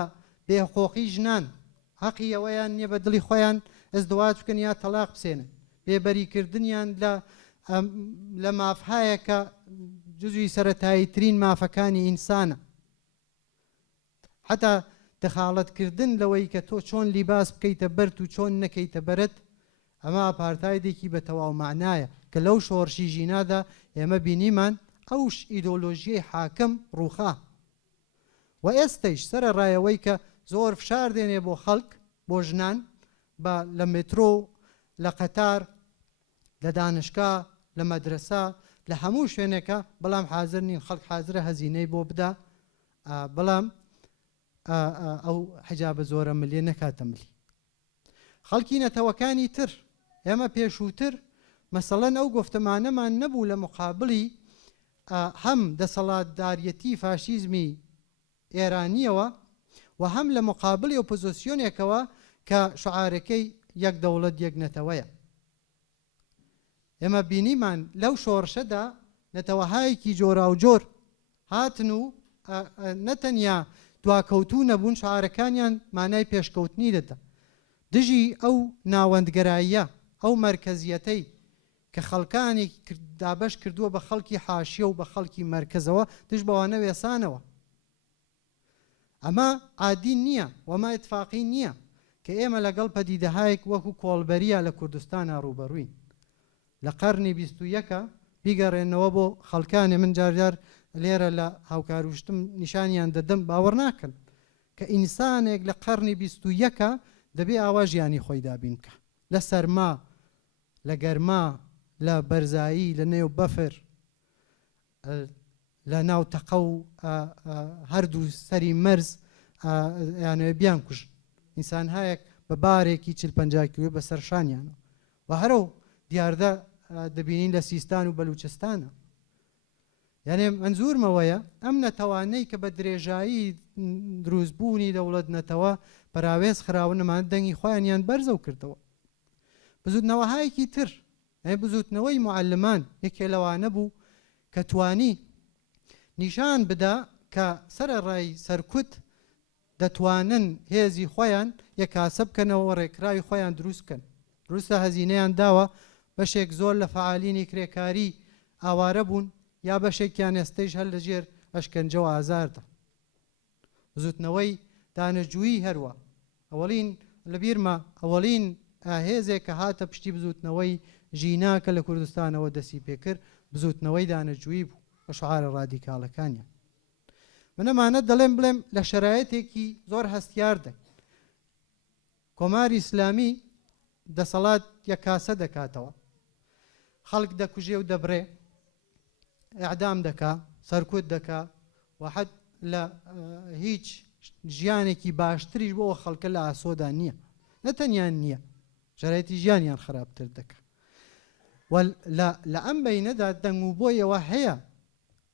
بێحقۆقی ژنان حەقی ئەوەیان نییە بە دڵی خۆیان ئەزدواج بکەن یا تەلاق بسێنن بێبەریکردنیان لە مافهایە کە جزوی سەرەتایی ترین مافەکانی ئینسانە حتا دەخاڵەتکردن لەوەی کە تۆ چۆن لیباس بکەیتە بەرد و چۆن نەکەیتە بەرت ئەمە ئاپارتایدێکی بە تەواو معنایە کە لەو شۆڕشی ژینادا ئێمە بینیمان ئەوش ئیدۆلۆژیای حاکم ڕووخا و ئێستەیش سرە ڕایەوەی کە زۆر فشار دێنێ بۆ خەڵک بۆ ژنان بە لە مترۆ لە قەتار لە دانشگا لە مەدرسە لە هەموو شوێنێکە بەڵام حازر نین خەڵک حازرە هەزینەی بۆ بدا بەڵام ئەو حجابە زۆرە ملێ نەکاتە ملی. خەڵکی نەتەوەکانی تر ئێمە پێشووتر مەسەڵەن ئەو گفتەمانەمان نەبوو لە مقابلی هەم دەسەڵاتداریەتی فاشیزمی ئێرانیەوە و هەم لە مقابلی ئۆپۆزیسیۆنێکەوە کە شعارەکەی یەک دەوڵەت یەک نەتەوەیە. ئێمە بینیمان لەو شۆڕشەدا نەتەوەهایەکی جۆراوجۆر هاتن و نەتەنیا دواکەوتوو نەبوون، شعارەکانیان مانای پێشکەوتنی دەدا. دژی ئەو ناوەندگەراییە، ئەو مەرکەزیەتەی کە خەڵکانی دابەش کردووە بە خەڵکی حاشیە و بە خەڵکی مەرکەزەوە، دژ بەوانە وێسانەوە. ئەمە عادی نییە وەما ئیتفاقی نییە کە ئێمە لەگەڵ پەدیدەهایەک وەکو کۆڵبەریە لە کوردستانە ڕوبەڕووین. لە قەرنی 21 بیگەڕێنەوە بۆ خەڵکانی من جارجار لێرە لە هاوکاروشتم نیشانیان دەدەم باوەڕ ناکەن کە ئینسانێک لە قەرنی 21 دەبێ ئاوا ژیانی خۆی دابین بکە، لە سەرما، لە گەرما، لە بەرزایی، لە نێو بەفر، لە ناو تەقە و هەردوو سەری مەرز یانوێ بیان کوژن. ئینسان هەیەک بە بارێکی 40-50 کیلۆ بەسەر شانیانەوە و هەرو دیاردە دەبینین لە سیستان و بەلوچستانە. یعنی منزورمەوەیە ئەم نەتەوانەی کە بە درێژایی دروستبوونی دەوڵەت نەتەوە پەراوێز خراونەمان دەنگی خۆیانیان بەرزە و کردەوە. بزوتنەوەهایەکی تر، بزوتنەوەی معلمان یەکێ لەوانە بوو کە توانی نیشان بدا کە سەرەڕای سەرکوت دەتوانن هێزی خۆیان یەکاسە بکەنەوە ڕێکراوی خۆیان دروست بکەن. دروستە هەزینەیان داوە، بەشێک زۆر لە فعالینی کرێکاری ئاوارە بوون یا بەشێکیان ئێستەیش هەر لەژێر ئەشکەنجە و ئازاردا. زوتنەوەی دانەجوویی هەروە ئەوەڵین لەبیرمە ئەوەڵین هێزێک کە هاتە پشتی بزوتنەوەی ژیناکە لە کوردستانەوە دەسی پێکرد بزوتنەوەی دانەجوویی بوو بە شعارە ڕادیکاڵەکانیان. منەمانە دەڵێم بڵێم لە شەرایەتێکی زۆر هەستیاردە کۆماری ئیسلامی دەسەڵات یەکاسە دەکاتەوە، خەڵک دەکوژێ و دەبڕێ، ئەعدام دەکا، سەرکوت دەکا و حەد لە هیچ ژیانێکی باشتریش بۆ خەڵکە لە ئاسۆدا نییە، نەتەنیان نییە، شەرایەتی ژیانیان خراپتر دەکا. لە ئەم بەینەدا دەنگ و بۆیەوە هەیە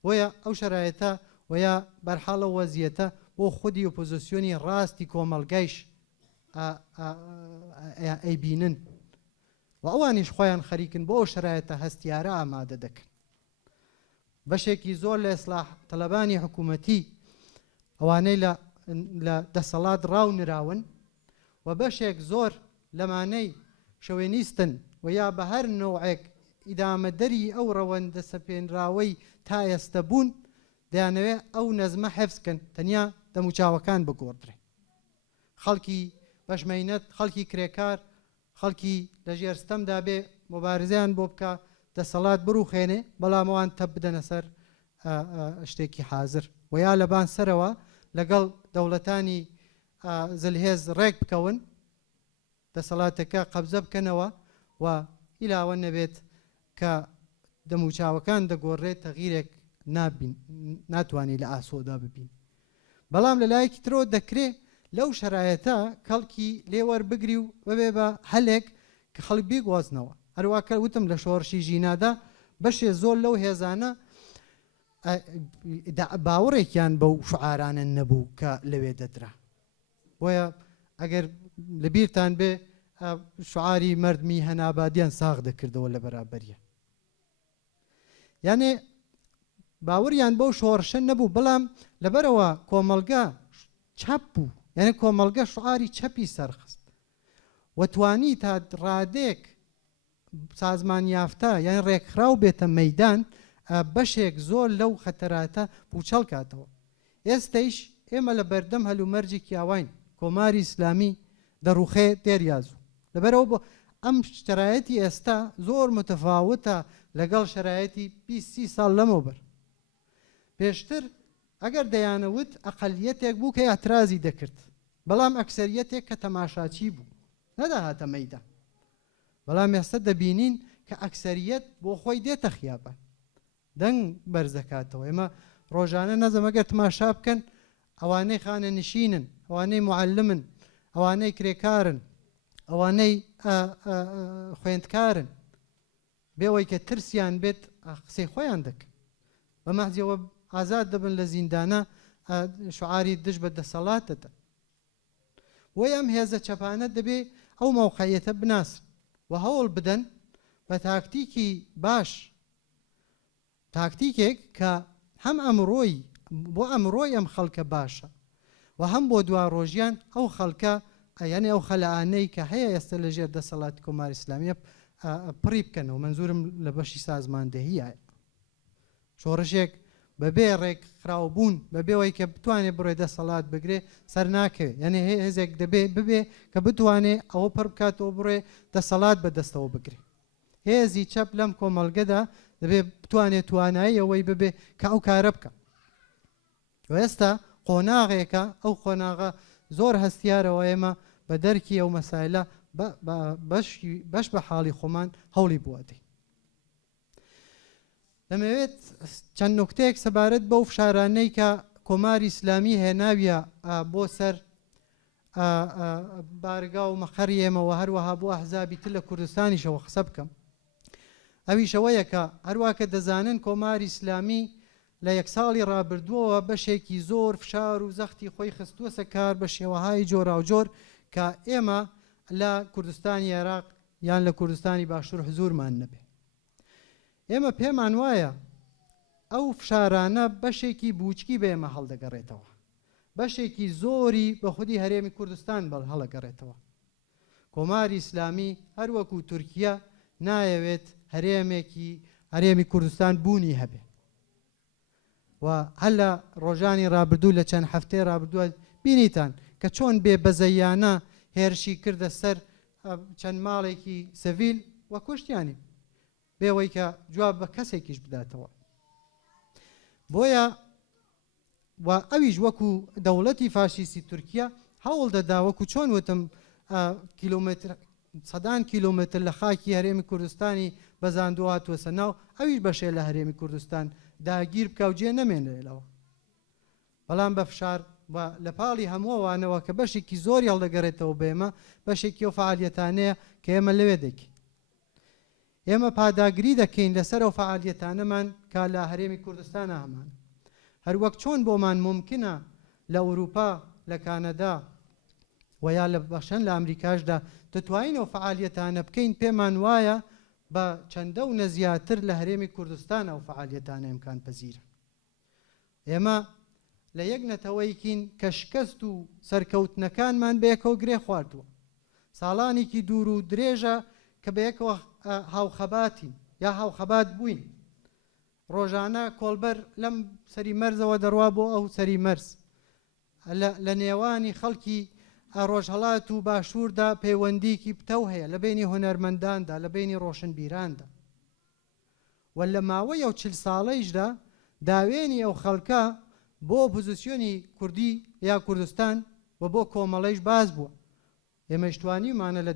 وەیە ئەو شەرایەتە وەیە بەرحاڵە وەزیەتە بۆ خودی ئۆپۆزیسیۆنی ڕاستی کۆمەڵگایش ئەیبینن و ئەوانیش خۆیان خەریکن بۆ ئەو شەرایەتە هەستیارە ئامادە دەکەن. بەشێکی زۆر لە ئیسلاح تەلەبانی حکوومەتی ئەوانەی لە دەسەڵات ڕاونراون و بەشێک زۆر لەمانەی شەوێنیستن و یا بە هەر نوعێک ئیدامەدەری ئەو ڕەوەندە سەپێنراوەی تا ئێستا بوون دەیانەوێت ئەو نەزمە حەفزکەن، تەنیا دەموچاوەکان بگۆڕدرێ. خەڵکی بەشمەینەت، خەڵکی کرێکار، خەڵکی لە ژێرستەمدا بێ مبارزەیان بۆ بکە دەسەڵات بڕوخێنێ، بەڵام ئەوان تەب بدەنە سەر شتێکی حازر و یا لەبان سەرەوە لەگەڵ دەوڵەتانی زلهێز ڕێک بکەون، دەسەڵاتەکە قەبزە بکەنەوە و ئیلاوە نەبێت کە دەموچاوەکان دەگۆڕێت تەغیرێک ناتوانێت لە ئاسۆدا ببین. بەڵام لە لایەکی ترۆ دەکرێت لەو شەرایەتە کەڵکی لێوەربگری و ببێ بە هەلێک کە خەڵک بیگوازنەوە. هەروواکە وتم لە شۆڕشی ژینادا بەشێ زۆر لەو هێزانە باوەڕێکیان بەو شعارانە نەبوو کە لەوێ دەدرا. بۆیە ئەگەر لەبیرتان بێ شعاری مەردمی هەنابادیان ساغ دەکردەوە لە بەرابەریە. یانێ باوەڕیان بەو شۆڕشە نەبوو، بەڵام لەبەرەوە کۆمەڵگە چەپ بوو، یعنی کۆمەڵگە شعاری چەپی سەرخست و توانی تا ڕادێک سازمان یافتە یان ڕێکخراو بێتە مەیدان بەشێک زۆر لەو خەتەراتە پوچەڵ کاتەوە. ئێستەیش ئێمە لە بەردەم هەلومەرجی کیاوین، کۆماری ئیسلامی دەڕوخێ تێریازوو. لەبەرەوە بۆ ئەم شرایەتی ئێستا زۆر متفاوتە لەگەڵ شرایەتی 20 ساڵ لەمەوبەر. پێشتر ئەگەر دەیانەوت ئەقەلیەتێک بوو کە ئەترازی دەکرد، بەڵام ئەکسەریەتێک کە تەماشاچی بوو نەداهاتە مەیدان. بەڵام ئێستا دەبینین کە ئەکسەریەت بۆ خۆی دێتە خیابان، دەنگ بەرزەکاتەوە. ئێمە ڕۆژانە نەزەم ئەگەر تماشا بکەن ئەوانەی خانە نشینن، ئەوانەی معلمن، ئەوانەی کرێکارن، ئەوانەی خوێندکارن، بێەوەی کە ترسیان بێت قسەی خۆیان دەکەن بە مەحزیەوە ئازاد دەبن لە زیندانە شعاری دژ بە دەسەڵاتەدا. وەی ئەم هێزە چەپانە دەبێ ئەو مەوقعیەتە بناسن و هەوڵ بدەن بە تاکتیکی باش، تاکتیکێک کە هەم ئەمڕۆی بۆ ئەمڕۆی ئەم خەڵکە باشە و هەم بۆ دوا ڕۆژیان ئەو خەڵکە یعنی ئەو خەلەعانەی کە هەیە ئێستا لەژێر دەسەڵاتی کۆماری ئیسلامیە پڕی بکەنەوە. منزورم لە بەشی سازماندەهیە شۆڕشێک بەبێ ڕێکخراوبوون بەبێەوەی کە بتوانێت بڕێ دەسەڵات بگرێ سەر ناکەوێت، یعنی هێزێک دەبێ ببێ کە بتوانێت ئەوە پڕ بکاتەوە بڕێ دەسەڵات بەدەستەوە بگرێ. هێزی چەپ لەم کۆمەڵگەدا دەبێت بتوانێت توانایی ئەوەی ببێ کە ئەو کارە بکە. ئێستا قۆناغێکە، ئەو قۆناغە زۆر هەستیارەوە ئێمە بە دەرکی ئەو مەسایلە بەش بە حاڵی خۆمان هەوڵی بوادەی. دەمەوێت چەند نوکتەیەک سەبارەت بەو فشارانەی کە کۆماری ئیسلامی هێناویە بۆ سەر بارگا و مەخەری ئێمەوە هەروەها بۆ ئەحزابی تر لە کوردستانیشەوە قسە بکەم. ئەویشەوەیە کە هەروە کە دەزانن کۆماری ئیسلامی لە یەک ساڵی ڕابردووەوە بەشێکی زۆر فشار و زەختی خۆی خستووە سەکار بە شێوەهای جۆراوجۆر کە ئێمە لە کوردستانی عێراق یان لە کوردستانی باشوور حزورمان نەبێ. ئێمە پێمان وایە ئەو فشارانە بەشێکی بوچکی بە ئێمە هەڵدەگەڕێتەوە، بەشێکی زۆری بە خودی هەرێمی کوردستان هەڵەگەڕێتەوە. کۆماری ئیسلامی هەروەکو تورکیا نایەوێت هەرێمی کوردستان بوونی هەبێ و هەر لە ڕۆژانی ڕابردوو لە چەند هەفتەی ڕابردووە بینیتان کە چۆن بێ بەزەیانە هێرشی کردە سەر چەند ماڵێکی سەڤیل و کوشتیانی بێەوەی کە جواب بە کەسێکیش بداتەوە. بۆیە و ئەویش وەکو دەوڵەتی فاشیستی تورکیا هەوڵ دەدا وەکو چۆن وتم سەدان کیلۆمتر لە خاکی هەرێمی کوردستانی بەزاندووە هاتووە ناو، ئەویش بەشێ لە هەرێمی کوردستان داگیر بکە و جێ نەمێنرێتەوە. بەڵام بە فشار لە پاڵی هەمووەوانەوە کە بەشێکی زۆری هەڵدەگەڕێتەوە بێمە بەشێکی ئەو فعالیەتانەیە کە ئێمە لەوێ دەکەین. ئێمە پاداگری دەکەین لەسەر ئەو فعالیەتانەمان کە لە هەرێمی کوردستانە هەمان. هەروەک چۆن بۆمان ممکنە لە ئەوروپا لە کانەدا و یا لە بەشەن لە ئەمریکاشدا دەتوانین ئەو فعالیەتانە بکەین، پێمان وایە بە چەندە و نەزیاتر لە هەرێمی کوردستان ئەو فعالیەتانە ئیمکان پەزیرە. ئێمە لە یەک نەتەوەیکین کە شکست و سەرکەوتنەکانمان بەیەکەوە گرێ خواردووە. ساڵانێکی دوور و درێژە کە بەیەکەوە هاوخەباتین یا هاوخەبات بووین. ڕۆژانە کۆڵبەر لەم سەری مەرزەوە دەڕوا بۆ ئەو سەری مەرز. لە نێوانی خەڵکی ڕۆژهەڵات و باشووردا پەیوەندیکی پتەو هەیە لە بینی هونەرمەنداندا، لە بینی ڕۆشنبیراندا. و لە ماوەی ئەو 40 ساڵەیشدا داوێنی ئەو خەڵکە بۆ پۆزیسیۆنی کوردی یا کوردستان و بۆ کۆمەڵەیش باز بووە. ئێمەش توانیمانە لە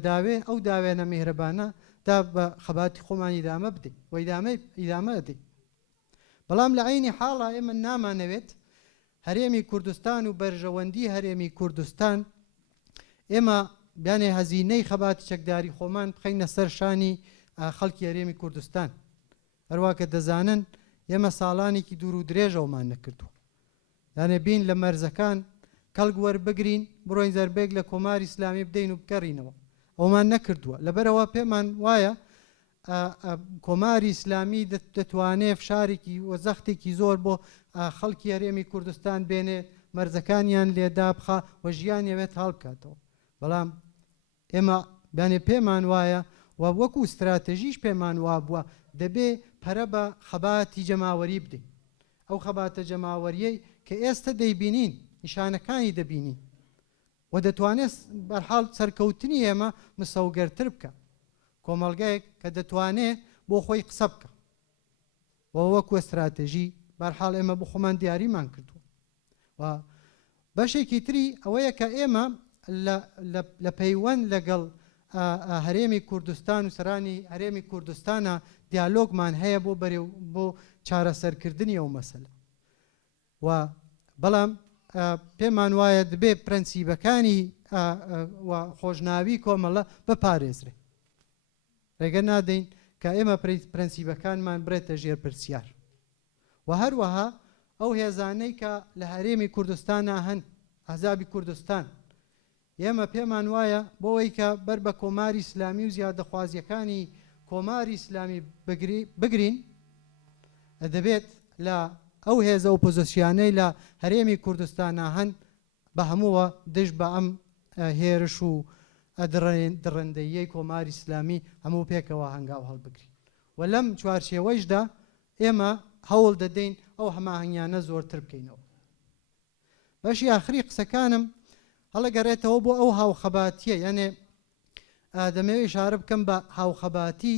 ئەو داوێنە میهرەبانە دا بە خەباتی خۆمان ئیدامە بدەین و ئیدامە دەدەین. بەڵام لە عینی حاڵە ئێمە نامانەوێت هەرێمی کوردستان و بەرژەوەندی هەرێمی کوردستان ئێمە بیانێ هەزینەی خەباتی چەکداری خۆمان بخەینە سەر شانی خەڵکی هەرێمی کوردستان. هەروە کە دەزانن ئێمە ساڵانێکی دوور و درێژەوەمان نەکردووە. یانێ بین لە مەرزەکان کەڵک وەربگرین بڕۆین زەربێک لە کۆماری ئیسلامی بدەین و بکەڕینەوە، ئەومان نەکردووە. لەبەرەوە پێمان وایە کۆماری ئیسلامی دەتوانێت فشارێکی و زەختێکی زۆر بۆ خەڵکی هەرێمی کوردستان بێنێ، مەرزەکانیان لێدا بخە و ژیانیەوێت هەڵبکاتەوە. بەڵام ئێمە بیانێ پێمان وایە و وەکو استراتێژیش پێمان وا بووە دەبێ پەرە بە خەباتی جەماوەری بدەین. ئەو خەباتە جەماوەریەی کە ئێستا دەیبینین نیشانەکانی دەبینین و دەتوانێت بەرحاڵ سەرکەوتنی ئێمە مسەوگەرتر بکە. کۆمەڵگەیەک کە دەتوانێت بۆ خۆی قسە بکە و وەکو استراتێژی بەرحاڵ ئێمە بۆ خۆمان دیاریمان کردووە. و بەشێکی تری ئەوەیە کە ئێمە لە پەیوەند لەگەڵ هەرێمی کوردستان و سەرانی هەرێمی کوردستانە دیالۆگمان هەیە بۆ چارەسەرکردنی ئەو مەسەلە. و بەڵام پێمان وایە دەبێ پرەنسیبەکانی و خۆشناوی کۆمەڵە بپارێزرێ ڕێگە نادەین کە ئێمە پرەنسیبەکانمان بڕێتە ژێر پرسیار و هەروەها ئەو هێزانەی کە لە هەرێمی کوردستانە هەن ئەحزابی کوردستان ئێمە پێمان وایە بۆەوەی کە بەر بە کۆماری ئیسلامی و زیادەخوازیەکانی کۆماری ئیسلامی بگرین دەبێت لە ئەو هێزە ئۆپۆزیسیانەی لە هەرێمی کوردستانە هەن بە هەمووە دژ بە ئەم هێرش و دڕندەیەی کۆماری ئیسلامی هەموو پێکەوە هەنگاو هەڵبگرین و لەم چوارچێوەیشدا ئێمە هەوڵ دەدەین ئەو هەماهەنگیانە زۆرتر بکەینەوە بەشی ئاخری قسەکانم هەڵەگەڕێتەوە بۆ ئەو هاوخەباتیە یعنی دەمەوێت ئیشارە بکەم بە هاوخەباتی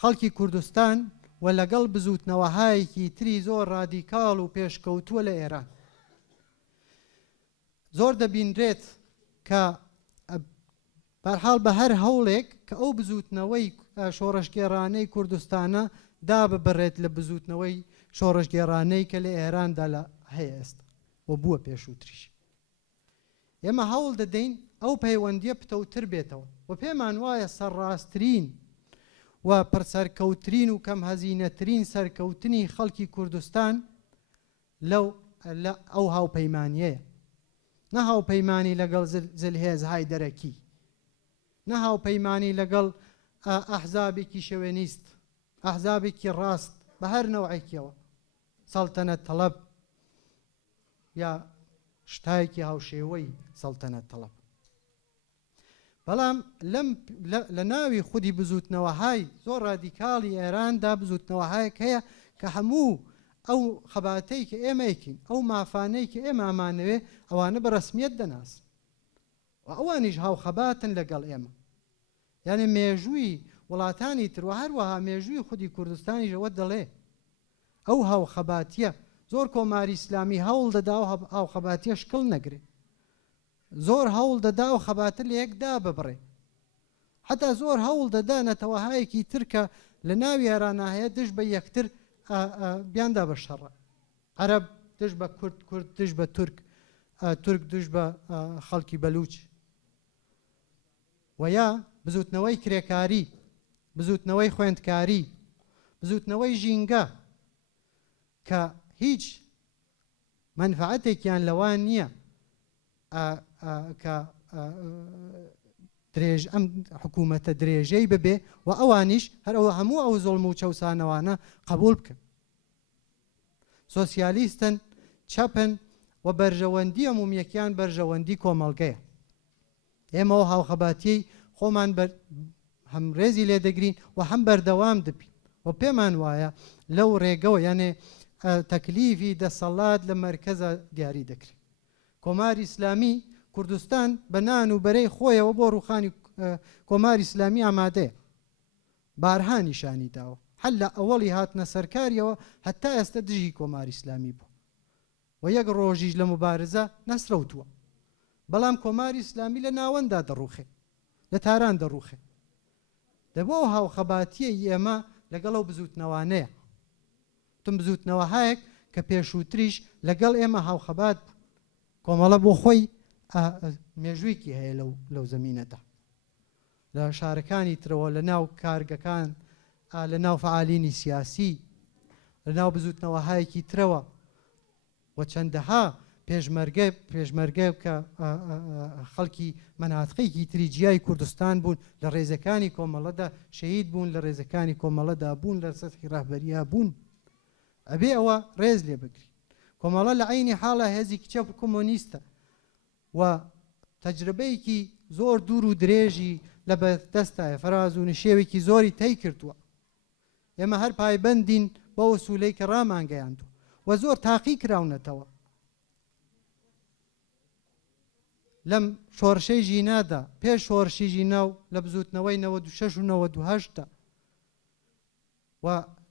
خەڵکی کوردستان و لەگەڵ بزوتنەوەهایەکی تری زۆر ڕادیکاڵ و پێشکەوتووە لە ئێران زۆر دەبینرێت کە بەرحاڵ بە هەر هەوڵێک کە ئەو بزوتنەوەی شۆڕەشگێڕانەی کوردستانە داببڕێت لە بزوتنەوەی شۆڕەشگێڕانەی کە لە ئێراندا لە هەیە ئێستا و بووە پێشووتریش ئێمە هەوڵ دەدەین ئەو پەیوەندیە پتەوتر بێتەوە و پێمان وایە سەرڕاستترین و پرسەرکەوترین و کەم هەزینەترین سەرکەوتنی خەڵکی کوردستان لەو ئەو هاوپەیمانیەیە نە هاوپەیمانی لەگەڵ زلهێزهای دەرەکی نە هاوپەیمانی لەگەڵ ئەحزابێکی شەوێنیست ئەحزابێکی ڕاست بە هەر نەوعێکیەوە سەڵتەنەت تەڵەب یا شتایەکی هاوشێوەی سەڵتەنەت تەڵەب بەڵام لە ناوی خودی بزوتنەوەهای زۆر ڕادیکاڵی ئێراندا بزوتنەوەهایەک هەیە کە هەموو ئەو خەباتەی کە ئێمەیەکین ئەو مافانەی کە ئێمە ئەمانەوێ ئەوانە بە ڕەسمیەت دەناسن و ئەوانیش هاوخەباتن لەگەڵ ئێمە یعنی مێژووی وڵاتانی تر و هەروەها مێژووی خودی کوردستانیشەوە دەڵێ ئەو هاوخەباتیە زۆر کۆماری ئیسلامی هەوڵ دەدا و هاوخەباتیە شکڵ نەگرێ زۆر هەوڵ دەدا و خەباتە لە یەکدا ببڕێ حتا زۆر هەوڵ دەدا نەتەوەهایەکی ترکە لە ناوی ئێرانە هەیە دژ بە یەکتر بیاندا بە شەڕە عەرەب دژ بە کورد کورد دژ بە تورک تورک دژ بە خەڵکی بەلوچ و یا بزوتنەوەی کرێکاری بزوتنەوەی خوێندکاری بزوتنەوەی ژینگە کە هیچ منفعەتێکیان لەوان نییە کە ئەم حکوومەتە درێژەی ببێ و ئەوانیش هەرەوە هەموو ئەو زۆڵم و چەوسانەوانە قبول بکەن سۆسیالیستن چەپن و بەرژەوەندی عمومیەکیان بەرژەوەندی کۆمەڵگەیە ئێمەوە هاوخەباتیەی خۆمان هەم ڕێزی لێ دەگرین و هەم بەردەوام دەبین و پێمان وایە لەو ڕێگەوە یانێ تەکلیفی دەسەڵات لە مەرکەزە دیاری دەکرێت کۆماری ئیسلامی کوردستان بە نان و بەرەی خۆیەوە بۆ ڕوخانی کۆماری ئیسلامی ئامادەیە بارها نیشانی داوە هەل لە ئەوەڵی هاتنە سەرکاریەوە هەتا ئێستا دژی کۆماری ئیسلامی بوو و یەک ڕۆژیش لە مبارزە نەسرەوتووە بەڵام کۆماری ئیسلامی لە ناوەندا دەڕوخێ لە تاران دەڕوخێ دەبۆ هاوخەباتیە ئێمە لەگەڵ ئەو بزوتنەوانەیە تم بزوتنەوەهایەک کە پێشووتریش لەگەڵ ئێمە هاوخەبات بوو کۆمەڵە بۆ خۆی مێژوویکی هەیە لەو زەمینەدا لە شارەکانی ترەوە لە ناو کارگەکان لە ناو فعالینی سیاسی لە ناو بزوتنەوەهایەکی ترەوە و چەندەها پێشمەرگە کە خەڵکی مەناتقەیەکی تری جیای کوردستان بوون لە ڕێزەکانی کۆمەڵەدا شەهید بوون لە ڕێزەکانی کۆمەڵەدا بوون لە سەرخی ڕاهبەریە بوون ئەبێ ئەوە ڕێز لێ بگرین کۆمەڵە لە عینی حاڵە هێزی کچە کۆمۆنیستە و تەجربەیەکی زۆر دوور و درێژی لە بەدەستایە فەراز و نشێوێکی زۆری تەی کردووە ئێمە هەر پایبەندین بە وسولەی کە ڕامانگەیاندوو و زۆر تاقی کراونەتەوە لەم شۆڕشەی ژینادا پێش شۆڕشی ژیناو لە بزوتنەوەی 96 و 98 و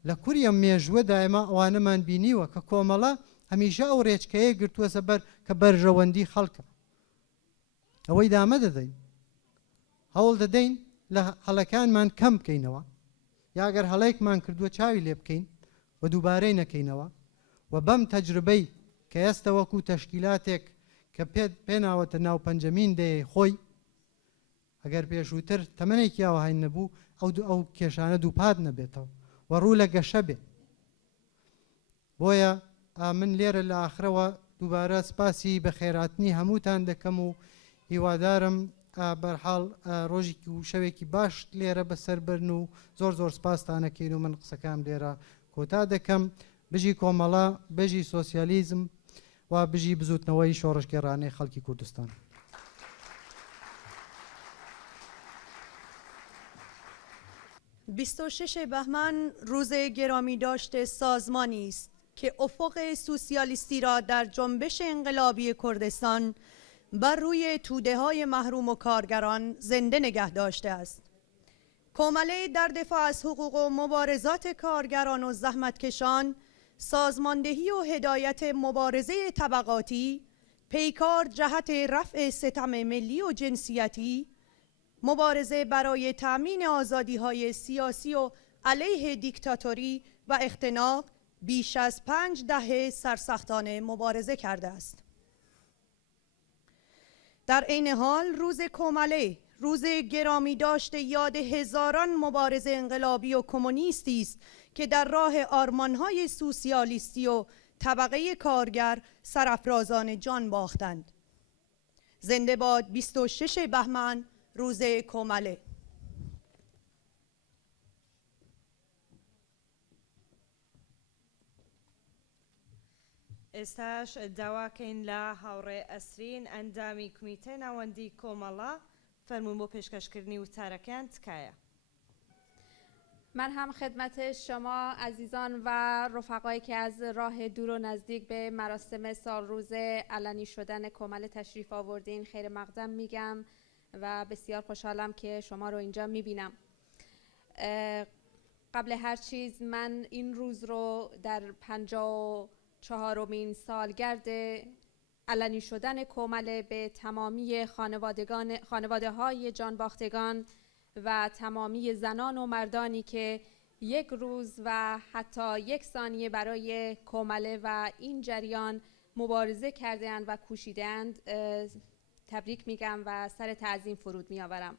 لە کوریە مێژوەدا ئێمە ئەوانەمان بینیوە کە کۆمەڵە هەمیشە ئەو ڕێچکەیە گرتووە سەبەر کە بەرژەوەندی خەڵکە ئەوەی دامە دەدەین هەوڵ دەدەین لە هەڵەکانمان کەم بکەینەوە یاگەر هەڵەیەکمان کردووە چاوی لێ بکەین و دووبارەی نەکەینەوە و بەم تەجربەی کە ئێستا وەکو تەشکیلاتێک کە پێناوەتە ناو پەنجەمین دێ خۆی ئەگەر پێشووتر تەمەنێکی ئاوهین نەبوو ئەو کێشانە دووپات نەبێتەوە و ڕوو لە گەشە بێ. بۆیە من لێرە لە ئاخرەوە دووبارە سپاسی بە خێراتنی هەمووتان دەکەم و هیوادارم بەرحاڵ ڕۆژێکی و شەوێکی باش لێرە بەسەر برن و زۆر زۆر سپاستانەکەین و من قسەکەم لێرە کۆتا دەکەم. بژی کۆمەڵە، بژی سۆسیالیزم و بژی بزوتنەوەی شۆڕشگێڕانەی خەڵکی کوردستان. بیست و شش بهمن روز گرامی داشته سازمانی است که افق سوسیالیستی را در جنبش انقلابی کردستان بر روی توده های محروم و کارگران زنده نگه داشته است. کومله در دفاع از حقوق و مبارزات کارگران و زحمتکشان، سازماندهی و هدایت مبارزه طبقاتی، پیکار جهت رفع ستم ملی و جنسیتی، مبارزه برای تأمین آزادی‌های سیاسی و علیه دیکتاتوری و اختناق بیش از 5 دهه سرسختانه مبارزه کرده است. در عین حال روز کومله روز گرامی داشته یاد هزاران مبارز انقلابی و کمونیستی است که در راه آرمان‌های سوسیالیستی و طبقه کارگر سرافرازان جان باختند. زنده باد 26 بهمن روز کومله. ئێستاش داواکەین لە هاوڕێ ئەسرین ئەندامی کمیتە ناوەندی کۆمەڵە فەرموون بۆ پێشکەشکردنی وتارەکان تکایە. من هم خدمت شما عزیزان و رفقایی که از راه دور و نزدیک به مراسم سالروز علنی شدن کومله تشریف آوردین خیر مقدم میگم و بسیار خوشحالم که شما رو اینجا میبینم. قبل هر چیز من این روز رو در 54مین سالگرد علنی شدن کومله به تمامی خانواده های جانباختگان و تمامی زنان و مردانی که یک روز و حتی یک ثانیه برای کومله و این جریان مبارزه کرده‌اند و کوشیده‌اند تبریک میگم و سر تعظیم فرود میآورم.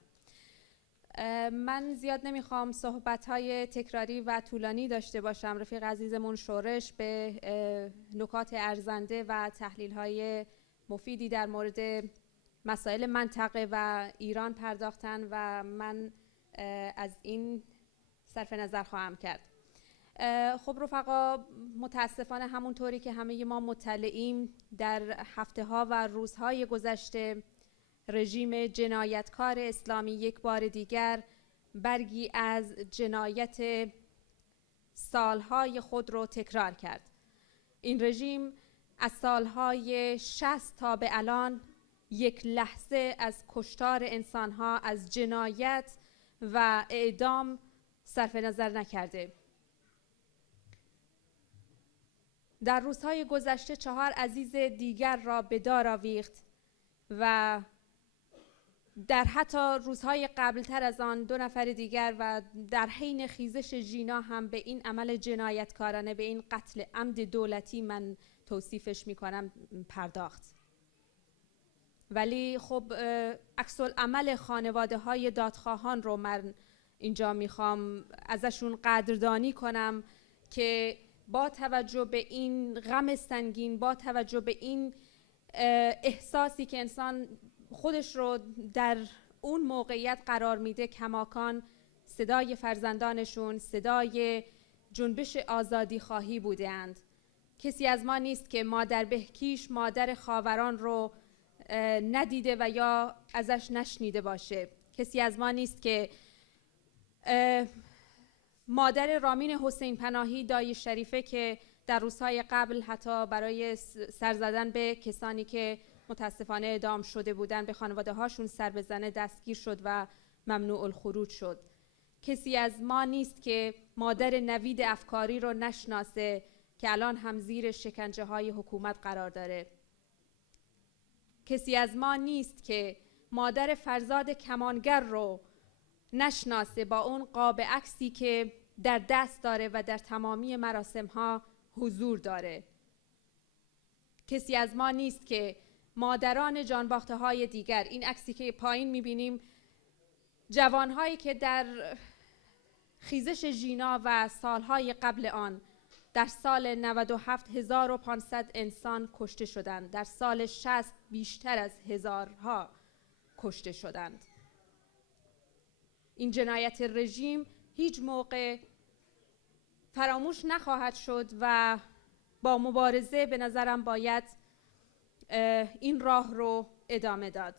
من زیاد نمیخوام صحبت‌های تکراری و طولانی داشته باشم. رفیق عزیزمون شورش به نکات ارزنده و تحلیل‌های مفیدی در مورد مسائل منطقه و ایران پرداختن و من از این صرف نظر خواهم کرد. خب رفقا، متاسفانه همونطوری که همه ما مطلعیم در هفته‌ها و روزهای گذشته رژیم جنایتکار اسلامی یک بار دیگر برگی از جنایت سالهای خود رو تکرار کرد. این رژیم از سالهای 60 تا به الان یک لحظه از کشتار انسانها، از جنایت و اعدام صرف نظر نکرده. در روزهای گذشته 4 عزیز دیگر را به دار آویخت و در حتی روزهای قبلتر از آن 2 نفر دیگر و در حین خیزش ژینا هم به این عمل جنایتکارانه، به این قتل عمد دولتی من توصیفش میکنم، پرداخت. ولی خب عکس العمل خانواده های دادخواهان رو من اینجا میخوام ازشون قدردانی کنم که با توجه به این غم سنگین، با توجه به این احساسی که انسان خودش رو در اون موقعیت قرار میده، کماکان صدای فرزندانشون، صدای جنبش آزادی خواهی بودند. کسی از ما نیست که مادر بهکیش مادر خاوران رو ندیده و یا ازش نشنیده باشه. کسی از ما نیست که مادر رامین حسین پناهی دایی شریفه که در روزهای قبل حتی برای سر زدن به کسانی که متاسفانه اعدام شده بودن به خانواده هاشون سر بزنه دستگیر شد و ممنوع الخروج شد. کسی از ما نیست که مادر نوید افکاری رو نشناسه که الان هم زیر شکنجه های حکومت قرار داره. کسی از ما نیست که مادر فرزاد کمانگر رو نشناسه با اون قاب عکسی که در دست داره و در تمامی مراسم ها حضور داره. کسی از ما نیست که مادران جانباخته های دیگر، این عکسی که پایین میبینیم جوانهایی که در خیزش ژینا و سالهای قبل آن در سال 97 1500 انسان کشته شدند، در سال 60 بیشتر از هزارها کشته شدند. این جنایت رژیم هیچ موقع فراموش نخواهد شد و با مبارزه به نظرم باید این راه رو ادامه داد.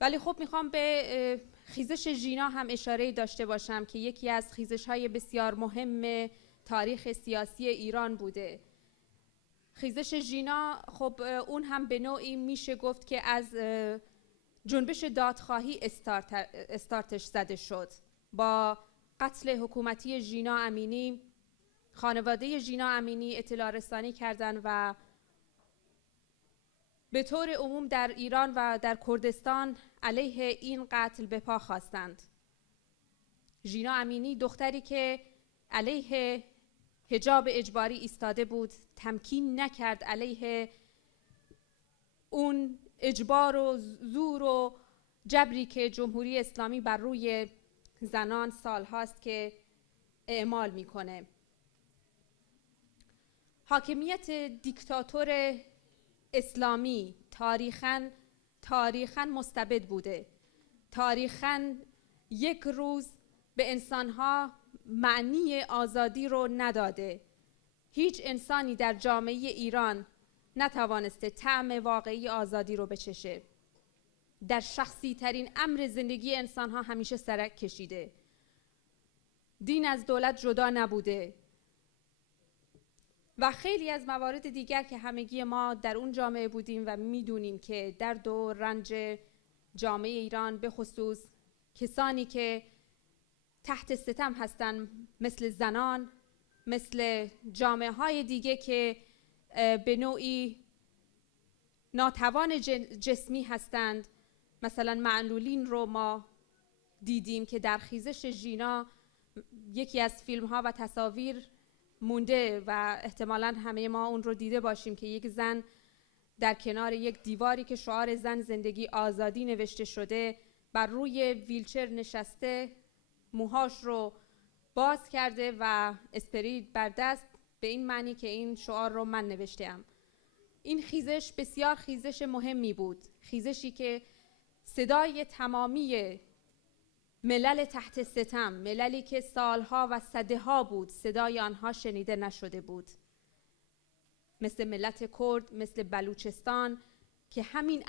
ولی خب میخوام به خیزش ژینا هم اشاره داشته باشم که یکی از خیزش‌های بسیار مهم تاریخ سیاسی ایران بوده. خیزش ژینا خب اون هم به نوعی میشه گفت که از جنبش دادخواهی استارتش زده شد. با قتل حکومتی ژینا امینی، خانواده ژینا امینی اطلاع رسانی کردند و به طور عموم در ایران و در کردستان علیه این قتل به پا خواستند. ژینا امینی دختری که علیه حجاب اجباری ایستاده بود، تمکین نکرد علیه اون اجبار و زور و جبری که جمهوری اسلامی بر روی زنان سال هاست که اعمال میکنه. حاکمیت دیکتاتور اسلامی تاریخاً مستبد بوده. تاریخاً یک روز به انسانها معنی آزادی رو نداده. هیچ انسانی در جامعه ایران نتوانسته طعم واقعی آزادی رو بچشه. در شخصی ترین امر زندگی انسانها همیشه سرک کشیده. دین از دولت جدا نبوده. و خیلی از موارد دیگر که همگی ما در اون جامعه بودیم و میدونیم که درد و رنج جامعه ایران، به خصوص کسانی که تحت ستم هستن، مثل زنان، مثل جامعه های دیگه که به نوعی ناتوان جسمی هستند، مثلا معلولین رو ما دیدیم که در خیزش ژینا یکی از فیلم ها و تصاویر مونده و احتمالاً همه ما اون رو دیده باشیم که یک زن در کنار یک دیواری که شعار زن زندگی آزادی نوشته شده بر روی ویلچر نشسته، موهاش رو باز کرده و اسپری بر دست، به این معنی که این شعار رو من نوشتم. این خیزش بسیار خیزش مهمی بود، خیزشی که صدای تمامی ملل تحت ستم، مللی که سالها و سده‌ها بود صدای آنها شنیده نشده بود، مثل ملت کرد، مثل بلوچستان که همین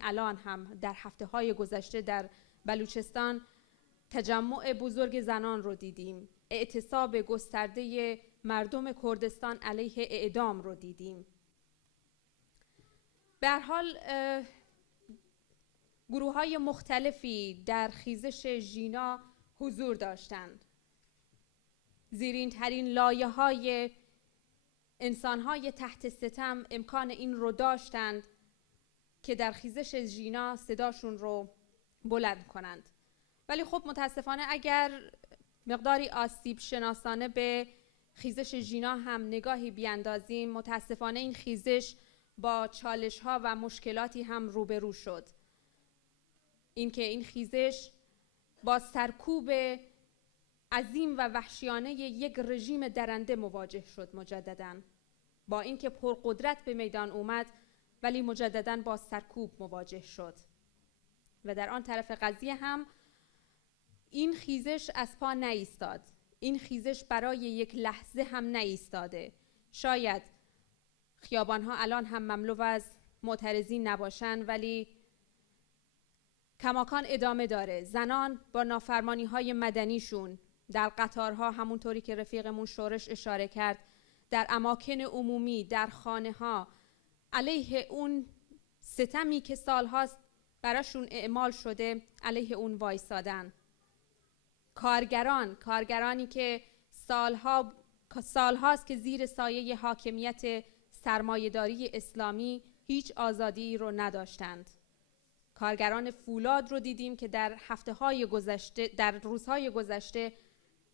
الان هم در هفته‌های گذشته در بلوچستان تجمع بزرگ زنان رو دیدیم، اعتصاب گسترده مردم کردستان علیه اعدام رو دیدیم. به هر حال گروه‌های مختلفی در خیزش ژینا حضور داشتند. زیرین ترین لایه‌های انسان‌های تحت ستم امکان این رو داشتند که در خیزش ژینا صداشون رو بلند کنند. ولی خب متاسفانه اگر مقداری آسیب شناسانه به خیزش ژینا هم نگاهی بیاندازیم، متاسفانه این خیزش با چالش‌ها و مشکلاتی هم روبرو شد. اینکه این خیزش با سرکوب عظیم و وحشیانه یک رژیم درنده مواجه شد مجدداً. با اینکه پرقدرت به میدان اومد ولی مجدداً با سرکوب مواجه شد. و در آن طرف قضیه هم این خیزش از پا نایستاد. این خیزش برای یک لحظه هم نایستاده. شاید خیابان‌ها الان هم مملو از معترضین نباشن ولی کماکان ادامه داره. زنان با نافرمانی‌های مدنیشون در قطارها، همونطوری که رفیقمون شورش اشاره کرد، در اماکن عمومی، در خانه‌ها، علیه اون ستمی که سالهاست براشون اعمال شده، علیه اون وایسادن. کارگرانی که سالهاست که زیر سایه حاکمیت سرمایه‌داری اسلامی هیچ آزادی رو نداشتند. کارگران فولاد رو دیدیم که در روزهای گذشته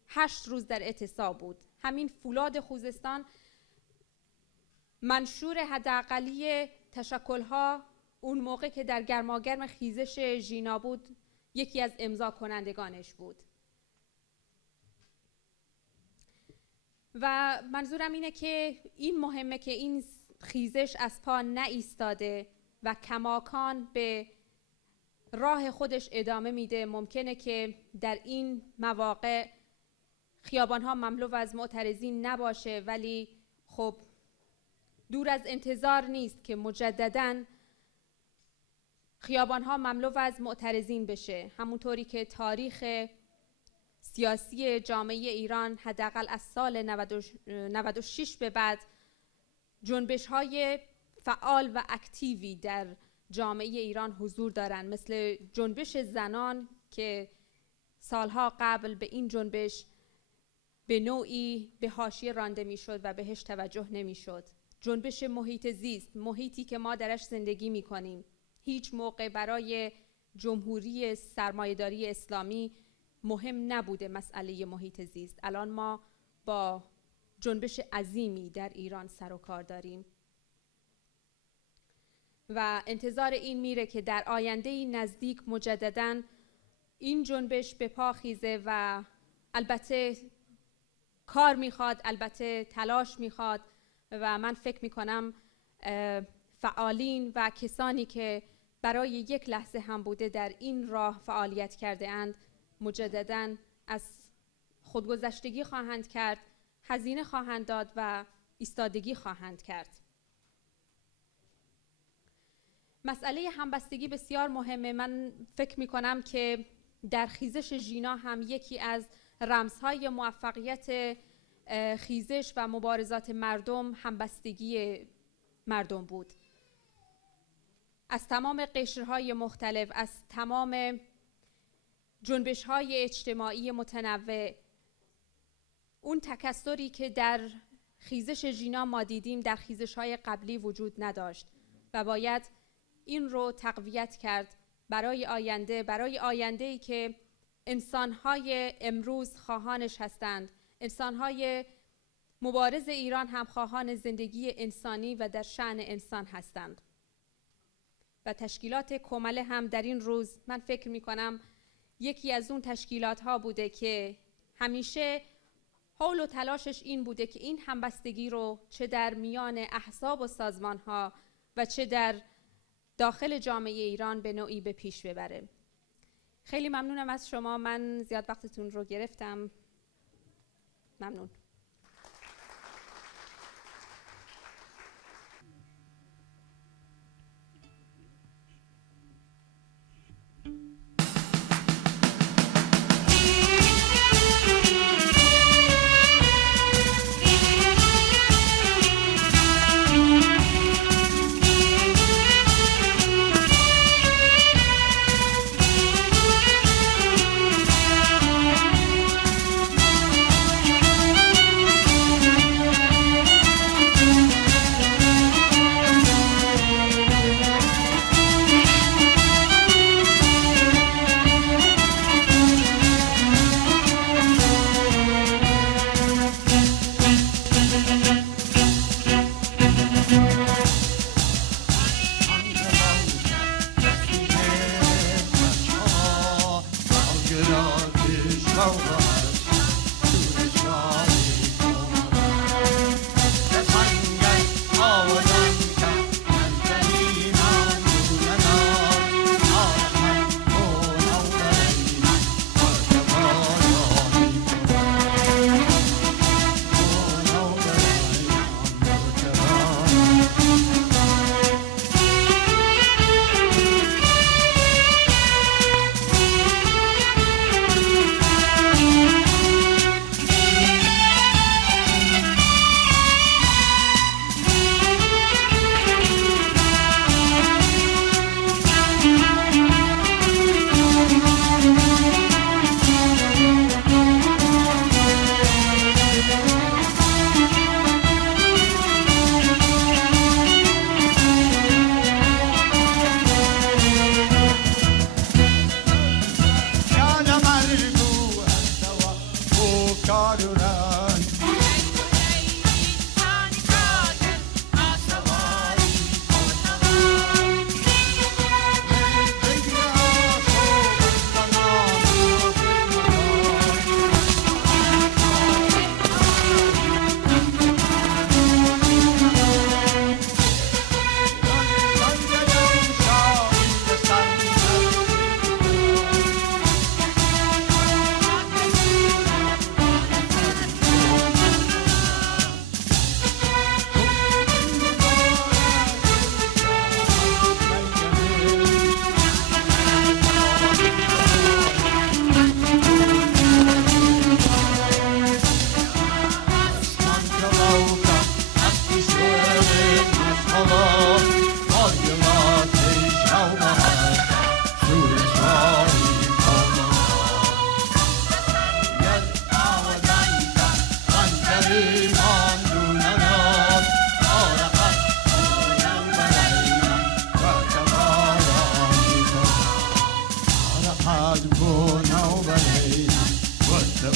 8 روز در اعتصاب بود. همین فولاد خوزستان منشور حداقلی تشکل‌ها اون موقع که در گرماگرم خیزش ژینا بود یکی از امضا کنندگانش بود. و منظورم اینه که این مهمه که این خیزش از پا نایستاده و کماکان به راه خودش ادامه میده. ممکنه که در این مواقع خیابان‌ها مملو از معترضین نباشه، ولی خب دور از انتظار نیست که مجدداً خیابان‌ها مملو از معترضین بشه، همونطوری که تاریخ سیاسی جامعه ایران حداقل از سال 96 به بعد جنبش‌های فعال و اکتیوی در جامعه ایران حضور دارن، مثل جنبش زنان که سالها قبل به این جنبش به نوعی به حاشیه رانده میشد و بهش توجه نمیشد. جنبش محیط زیست، محیطی که ما درش زندگی میکنیم، هیچ موقع برای جمهوری سرمایه‌داری اسلامی مهم نبوده مسئله محیط زیست. الان ما با جنبش عظیمی در ایران سر و کار داریم و انتظار این میره که در آینده نزدیک مجدداً این جنبش به پا خیزه و البته کار میخواد، البته تلاش میخواد و من فکر میکنم فعالین و کسانی که برای یک لحظه هم بوده در این راه فعالیت کرده اند مجدداً از خودگذشتگی خواهند کرد، هزینه خواهند داد و ایستادگی خواهند کرد. مسئله همبستگی بسیار مهمه. من فکر میکنم که در خیزش ژینا هم یکی از رمزهای موفقیت خیزش و مبارزات مردم همبستگی مردم بود. از تمام قشرهای مختلف، از تمام جنبش‌های اجتماعی متنوع، اون تکثری که در خیزش ژینا ما دیدیم در خیزش‌های قبلی وجود نداشت و باید این رو تقویت کرد برای آینده‌ای که انسان‌های امروز خواهانش هستند. انسان‌های مبارز ایران هم خواهان زندگی انسانی و در شأن انسان هستند و تشکیلات کمله هم در این روز من فکر می‌کنم یکی از اون تشکیلات‌ها بوده که همیشه حول و تلاشش این بوده که این همبستگی رو چه در میان احزاب و سازمان‌ها و چه در داخل جامعه ایران به نوعی به پیش ببره. خیلی ممنونم از شما. من زیاد وقتتون رو گرفتم. ممنون.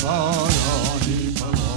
بارانی بلا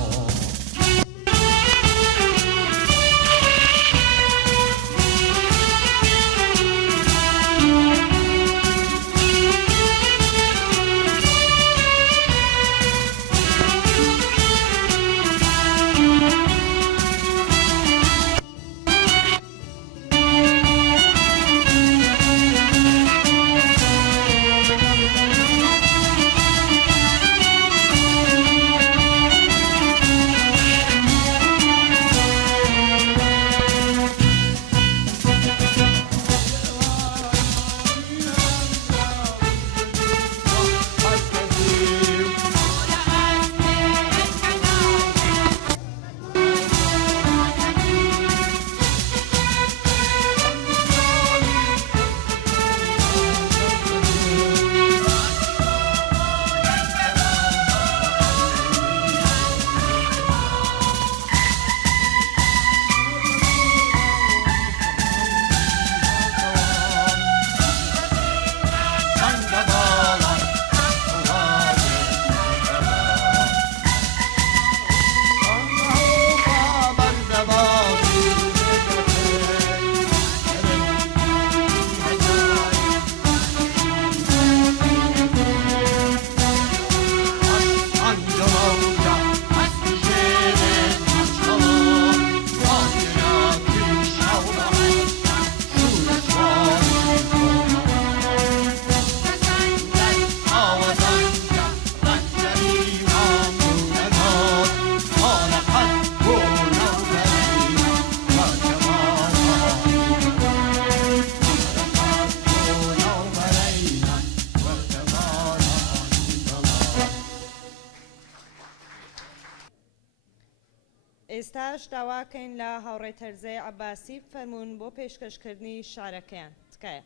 ئێستاش داواکەین لە هاوڕێ تەرزەی عەباسی فەرموون بۆ پێشکەشکردنی شارەکەیان تکایە.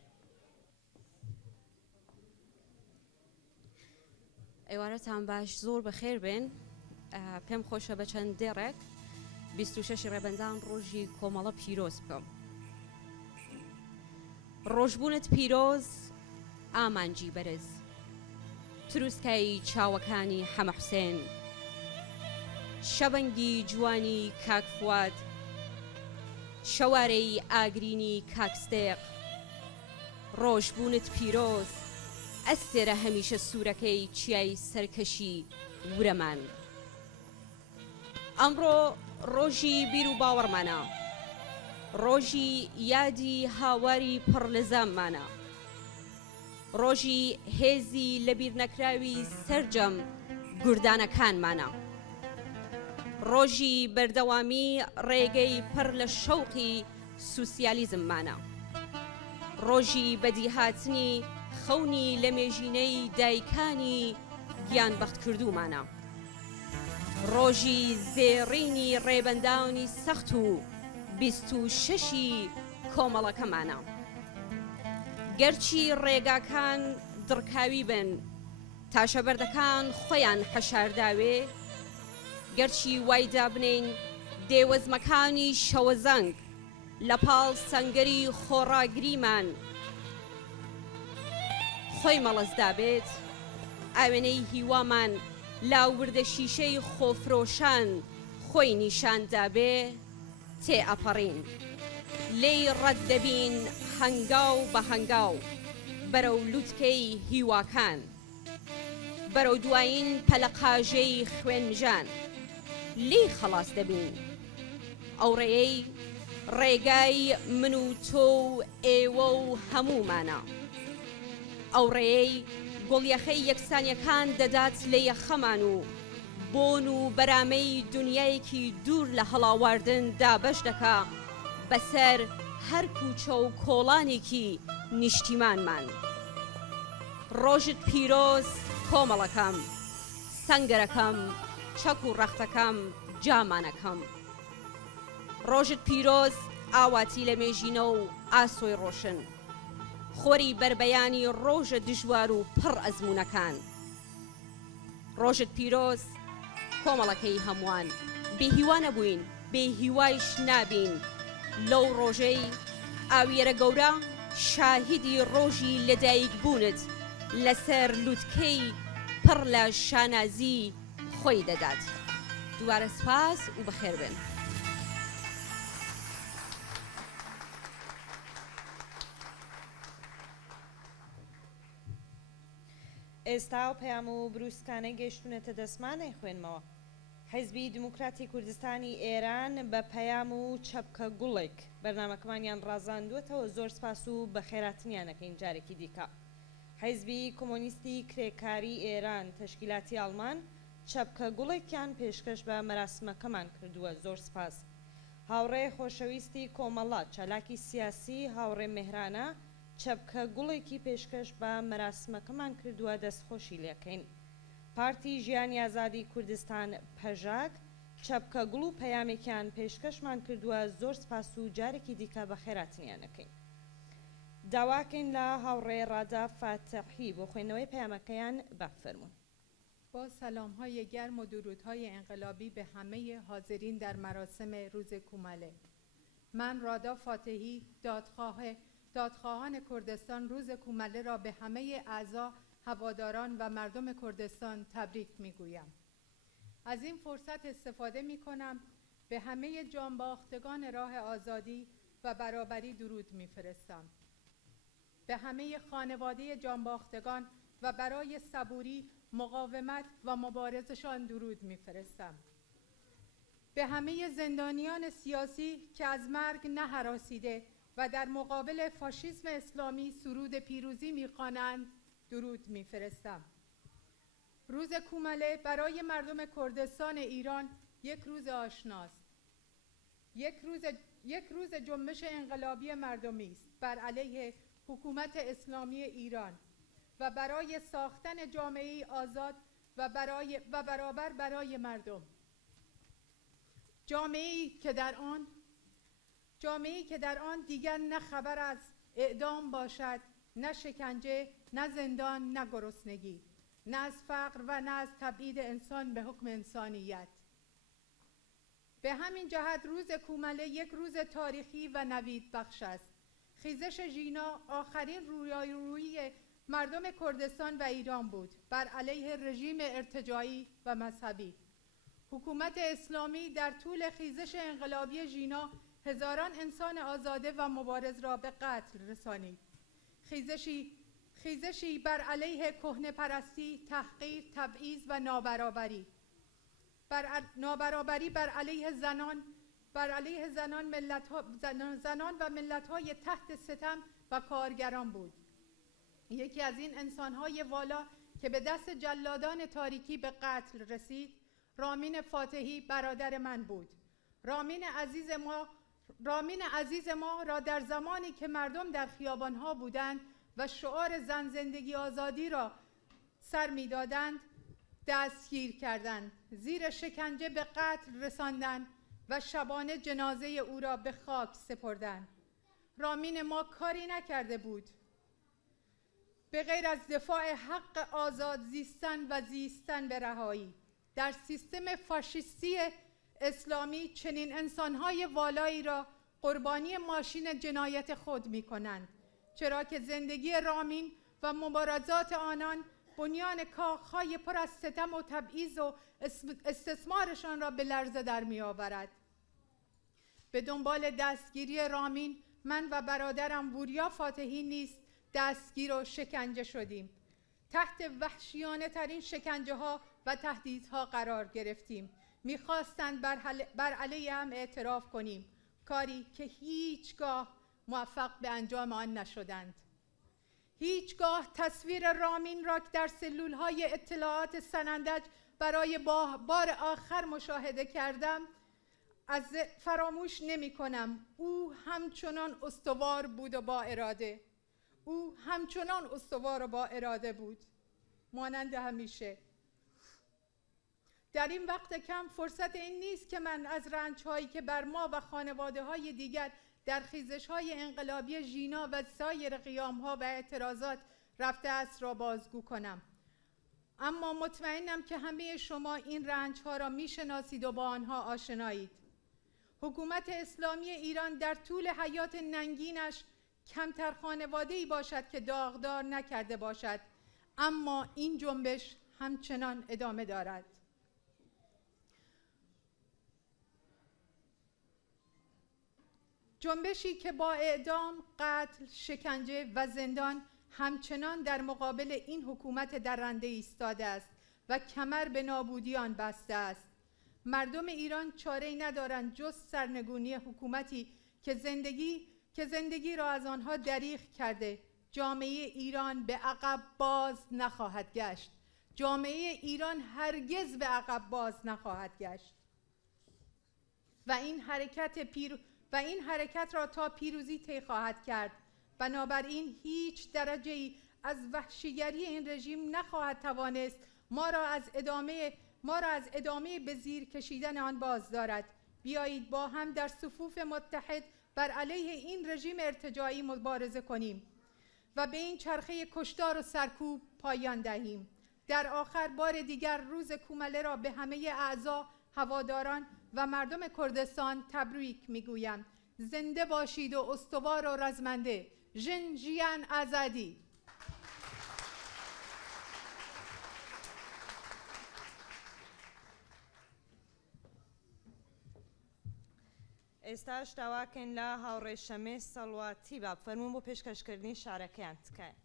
ئێوارەتان باش زۆر بەخێر بێن. پێم خۆشە بە چەند دێڕێک 26 ڕێبەندان ڕۆژی کۆمەڵە پیرۆز بکەم. ڕۆژبوونت پیرۆز ئامانجی بەرز، تروسکایی چاوەکانی حەمە حوسێن، شەبەنگی جوانی کاک فواد، شەوارەی ئاگرینی کاکستێق. ڕۆژبوونت پیرۆز ئەستێرە هەمیشە سوورەکەی چیای سەرکەشی ورەمان. ئەمڕۆ ڕۆژی بیر و باوەڕمانە، ڕۆژی یادی هاواری پڕ لە زاممانە، ڕۆژی هێزی لەبیر نەکراوی سەرجەم گوردانەکانمانە، ڕۆژی بەردەوامی ڕێگەی پڕ لە شەوقی سوسیالیزممانە، ڕۆژی بەدیهاتنی خەونی لە مێژینەی دایکانی گیان بەخت کردومانە، ڕۆژی زێڕینی ڕێبەنداونی سەخت و 26 کۆمەڵەکەمانە. گەرچی ڕێگاکان دڕکاوی بن، تاشەبەردەکان خۆیان حەشارداوێ، گەرچی وایدا بنین دێوەزمەکانی شەوەزەنگ لە پاڵ سەنگەری خۆڕاگریمان خۆی مەڵەزدا بێت، ئاوێنەی هیوامان لاوردە شیشەی خۆفرۆشان خۆی نیشاندا بێ، تێ ئەپەڕین لێی ڕەت دەبین هەنگاو بە هەنگاو بەرەو لووتکەی هیواکان، بەرەو دوایین پەلەقاژەی خوێنجان لێی خەڵاس دەبین. ئەو ڕێیەی ڕێگای من و تۆ و ئێوە و هەمومانە، ئەو ڕێیەی گوڵیەخەی یەکسانیەکان دەدات لە یەخەمان و بۆن و بەرامەی دنیایەکی دوور لە هەڵاواردن دابەش دەکا بەسەر هەر کوچە و کۆڵانێکی نیشتیمانمان. ڕۆژت پیرۆز کۆمەڵەکەم، سەنگەرەکەم، چەک و ڕەختەکەم، جامانەکەم. ڕۆژت پیرۆز ئاواتی لە مێژینە و ئاسۆی ڕۆشن، خۆری بربەیانی ڕۆژە دژوار و پڕ ئەزمونەکان. ڕۆژت پیرۆز کۆمەڵەکەی هەمووان، بێهیوانە بووین بێهیوایش نابین. لەو ڕۆژەی ئاویێرە گەورە شاهیدی ڕۆژی لەدایک بوونت لەسەر لووتکەی پڕ لە شانازی خۆی دەدات. دووبارە سپاس و بەخێر بن. ئێستا و پەیام و بروسکانەی گەیشتونەتە دەسمانەی خوێنمەوە. حیزبی دموکراتی کوردستانی ئێران بە پەیام و چەپکە گوڵێک بەرنامەکەمانیان ڕازاندووەتەوە. زۆر سپاس و بەخێراتنیانەکەین جارێکی دیکە. حیزبی کۆمۆنیستی کرێکاری ئێران تەشکیلاتی ئەڵمان چەپکە گوڵێکیان پێشکەش بە مەراسمەکەمان کردووە. زۆر سپاس. هاوڕێ خۆشەویستی کۆمەڵە چالاکی سیاسی هاوڕێ مهرانە چەپکە گوڵێکی پێشکەش بە مەراسمەکەمان کردووە. دەستخۆشی لێکەین. پارتی ژیانی ئازادی کوردستان پەژاک چەپکە گوڵ و پەیامێکیان پێشکەشمان کردووە. زۆر سپاس و جارێکی دیکە بەخێراتنیانەکەین. داواکەین لە هاوڕێ ڕادا فاتحی بۆ خوێندنەوەی پەیامەکەیان بفەرمون. با سلام‌های گرم و درودهای انقلابی به همه حاضرین در مراسم روز کومله. من رادا فاتحی دادخواهان کردستان روز کومله را به همه اعضا، هواداران و مردم کردستان تبریک میگویم. از این فرصت استفاده میکنم به همه جانباختگان راه آزادی و برابری درود میفرستم. به همه خانواده جانباختگان و برای صبوری، مقاومت و مبارزشان درود میفرستم. به همه زندانیان سیاسی که از مرگ نهراسیده و در مقابل فاشیسم اسلامی سرود پیروزی میخوانند درود میفرستم. روز کومله برای مردم کردستان ایران یک روز آشناست. یک روز جنبش انقلابی مردمی است بر علیه حکومت اسلامی ایران و برای ساختن جامعه‌ای آزاد و برابر برای مردم. جامعه‌ای که در آن دیگر نه خبر از اعدام باشد، نه شکنجه، نه زندان، نه گرسنگی، نه از فقر و نه از تبعید انسان به حکم انسانیت. به همین جهت روز کومله یک روز تاریخی و نوید بخش است. خیزش ژینا آخرین رویارویی مردم کردستان و ایران بود بر علیه رژیم ارتجاعی و مذهبی. حکومت اسلامی در طول خیزش انقلابی ژینا هزاران انسان آزاده و مبارز را به قتل رسانید. خیزشی بر علیه کهنه‌پرستی، تحقیر، تبعیض و نابرابری. نابرابری بر علیه زنان و ملت‌های تحت ستم و کارگران بود. یکی از این انسان‌های والا که به دست جلادان تاریکی به قتل رسید، رامین فاتحی برادر من بود. رامین عزیز ما را در زمانی که مردم در خیابان‌ها بودند و شعار زن زندگی آزادی را سر می‌دادند دستگیر کردند، زیر شکنجه به قتل رساندند و شبانه جنازه او را به خاک سپردند. رامین ما کاری نکرده بود به غیر از دفاع حق آزاد زیستن و زیستن به رهایی. در سیستم فاشیستی اسلامی چنین انسان‌های والایی را قربانی ماشین جنایت خود می‌کنند، چرا که زندگی رامین و مبارزات آنان بنیان کاخهای پر از ستم و تبعیض و استثمارشان را به لرزه در می‌آورد. به دنبال دستگیری رامین، من و برادرم وریا فاتحی نیز دستگیر و شکنجه شدیم. تحت وحشیانه ترین شکنجه ها و تهدیدها قرار گرفتیم. میخواستند بر علیه هم اعتراف کنیم، کاری که هیچگاه موفق به انجام آن نشدند. هیچگاه تصویر رامین را که در سلولهای اطلاعات سنندج برای بار آخر مشاهده کردم فراموش نمی کنم. او همچنان استوار بود و با اراده. او همچنان استوار و با اراده بود، مانند همیشه. در این وقت کم فرصت این نیست که من از رنج‌هایی که بر ما و خانواده‌های دیگر در خیزش‌های انقلابی ژینا و سایر قیام‌ها و اعتراضات رفته است را بازگو کنم. اما مطمئنم که همه شما این رنج‌ها را می‌شناسید و با آنها آشنایید. حکومت اسلامی ایران در طول حیات ننگینش کمتر خانواده‌ای باشد که داغدار نکرده باشد، اما این جنبش همچنان ادامه دارد. جنبشی که با اعدام، قتل، شکنجه و زندان همچنان در مقابل این حکومت درنده ایستاده است و کمر به نابودی آن بسته است. مردم ایران چاره‌ای ندارند جز سرنگونی حکومتی که زندگی را از آنها دریغ کرده. جامعه ایران به عقب باز نخواهد گشت. جامعه ایران هرگز به عقب باز نخواهد گشت و این حرکت را تا پیروزی طی خواهد کرد. بنابراین هیچ درجه‌ای از وحشیگری این رژیم نخواهد توانست ما را از ادامه به زیر کشیدن آن باز دارد. بیایید با هم در صفوف متحد بر علیه این رژیم ارتجاعی مبارزه کنیم و به این چرخه کشتار و سرکوب پایان دهیم. در آخر بار دیگر روز کومله را به همه اعضا، هواداران و مردم کردستان تبریک میگویم. زنده باشید و استوار و رزمنده. ژن ژیان آزادی. ئێستاش داواکەین لە هاوڕێشەمێ سەڵواتی با فەرموون بۆ پێشکەشکردنی شارەکەیان تکایە.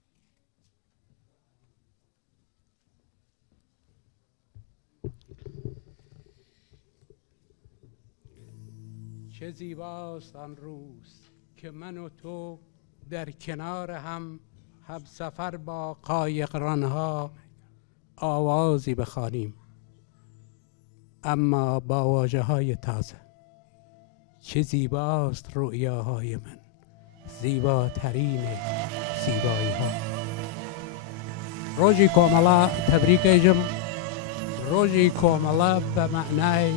چه زیباست آن روز که من و تو در کنار هم سفر با قایقرانها آوازی بخوانیم، اما با واژه‌های تازه. چه زیباست رؤیاهای من، زیباترین زیبایی ها. ڕۆژی کۆمەڵە تەبریکەیژم، ڕۆژی کۆمەڵە بە معنای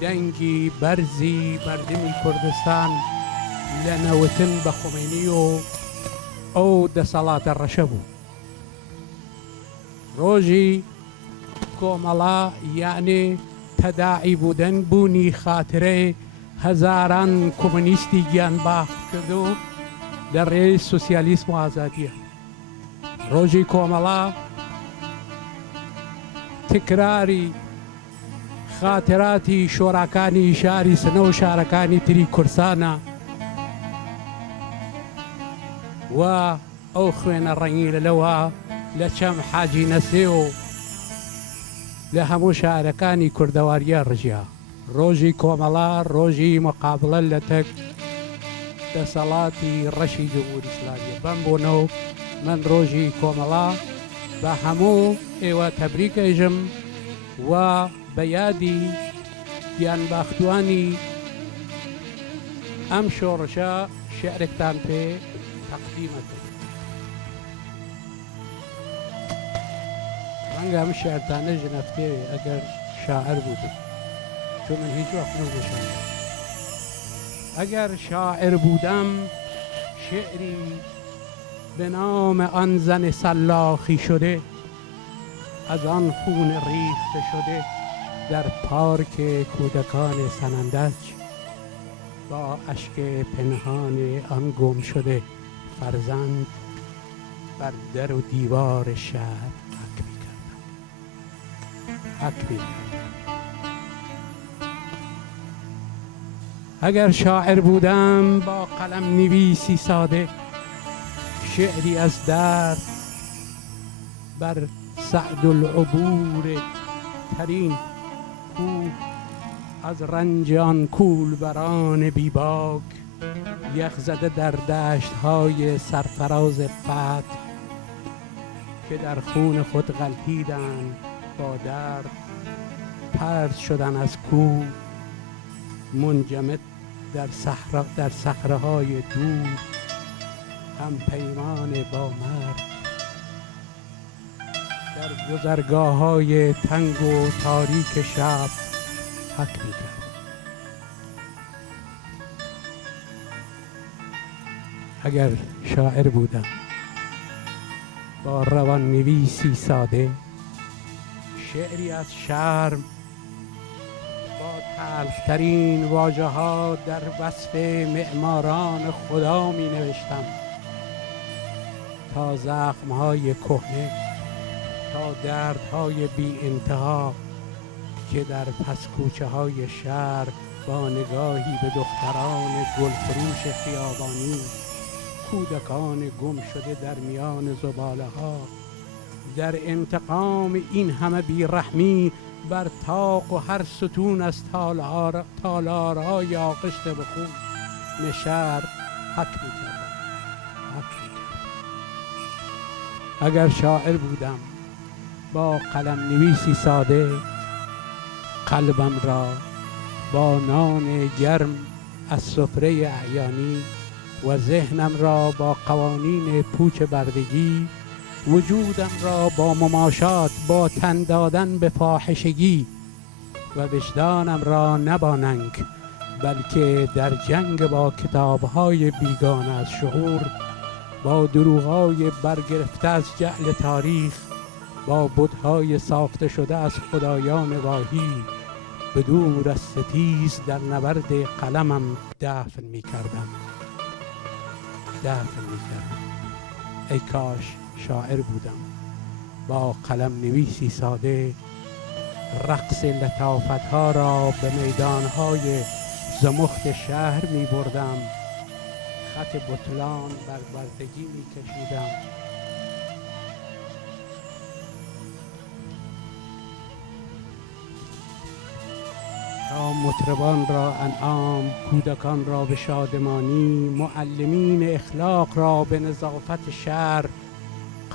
دەنگی بەرزی مردمی کوردستان لە نەوتن بە خومینی و ئەو دەسەڵاتە ڕەشە بوو. ڕۆژی کۆمەڵە یعنی تەداعی بوودن بوونی خاترەی هەزاران کۆمونیستی گیانباخت کردو لە ڕێی سوسیالیسم و ئازادیە. ڕۆژی کۆمەڵە تکراری خاتراتی شۆڕاکانی شاری سنە و شارەکانی تری کورسانە و ئەو خوێنە ڕەنگی لەلەوە لە چەم حاجی نەسێ و لە هەموو شارەکانی کوردەواریە ڕژیا. ڕۆژی کۆمەڵە ڕۆژی مقابلە لە تەک دەسەڵاتی ڕەشی جمهوری ئیسلامیە. بەم بۆنەوە من ڕۆژی کۆمەڵە بە هەموو ئێوە تەبریکەیژم و بە یادی گیانباختوانی ئەم شۆڕشە شێعرێکتان پێ تەقدیمەکرد. ڕەنگە ئەم شێعرتانە ژنەفتێوێ ئەگەر شاعر بوودم، چون من هیچ وەقت نەبووشم. اگر شاعر بودم شعری به نام آن زن سلاخی شده، از آن خون ریخته شده در پارک کودکان سنندج، با اشک پنهان آن گم شده فرزند بر در و دیوار شهر حک می‌کردم. اگر شاعر بودم با قلم نویسی ساده، شعری از درد بر سعد العبور ترین کوه، از رنج آن کولبران بیباک یخ زده در دشت های سرفراز فتح، که در خون خود غلتیدند با درد، پرد شدن از کوه منجمد در صخره‌های دور، هم پیمان با مرد در گذرگاه‌های تنگ و تاریک شب حک می‌کرد. اگر شاعر بودم با روان نویسی ساده، شعری از شرم با تلخترین واژه ها در وصف معماران خدا می نوشتم، تا زخم های کهنه، تا درد های بی انتها که در پس کوچه های شهر با نگاهی به دختر دختران گلفروش خیابانی، کودکان گم شده در میان زباله ها، در انتقام این همه بیرحمی بر طاق و هر ستون از تالارهای آغشته به خون نشر حک می‌کردم. اگر شاعر بودم با قلم نویسی ساده، قلبم را با نان گرم از سفره اعیانی و ذهنم را با قوانین پوچ بردگی، وجودم را با مماشات با تن دادن به فاحشگی و وجدانم را نه با ننگ بلکه در جنگ با کتاب‌های بیگانه از شعور، با دروغ‌های برگرفته از جعل تاریخ، با بت‌های ساخته شده از خدایان واهی، به دور از ستیز در نبرد قلمم دفن می‌کردم. ای کاش شاعر بودم با قلم نویسی ساده، رقص لطافت‌ها را به میدان‌های زمخت شهر می بردم، خط بطلان بر بردگی می کشیدم. تا مطربان را انعام، کودکان را به شادمانی، معلمین اخلاق را به نظافت شهر،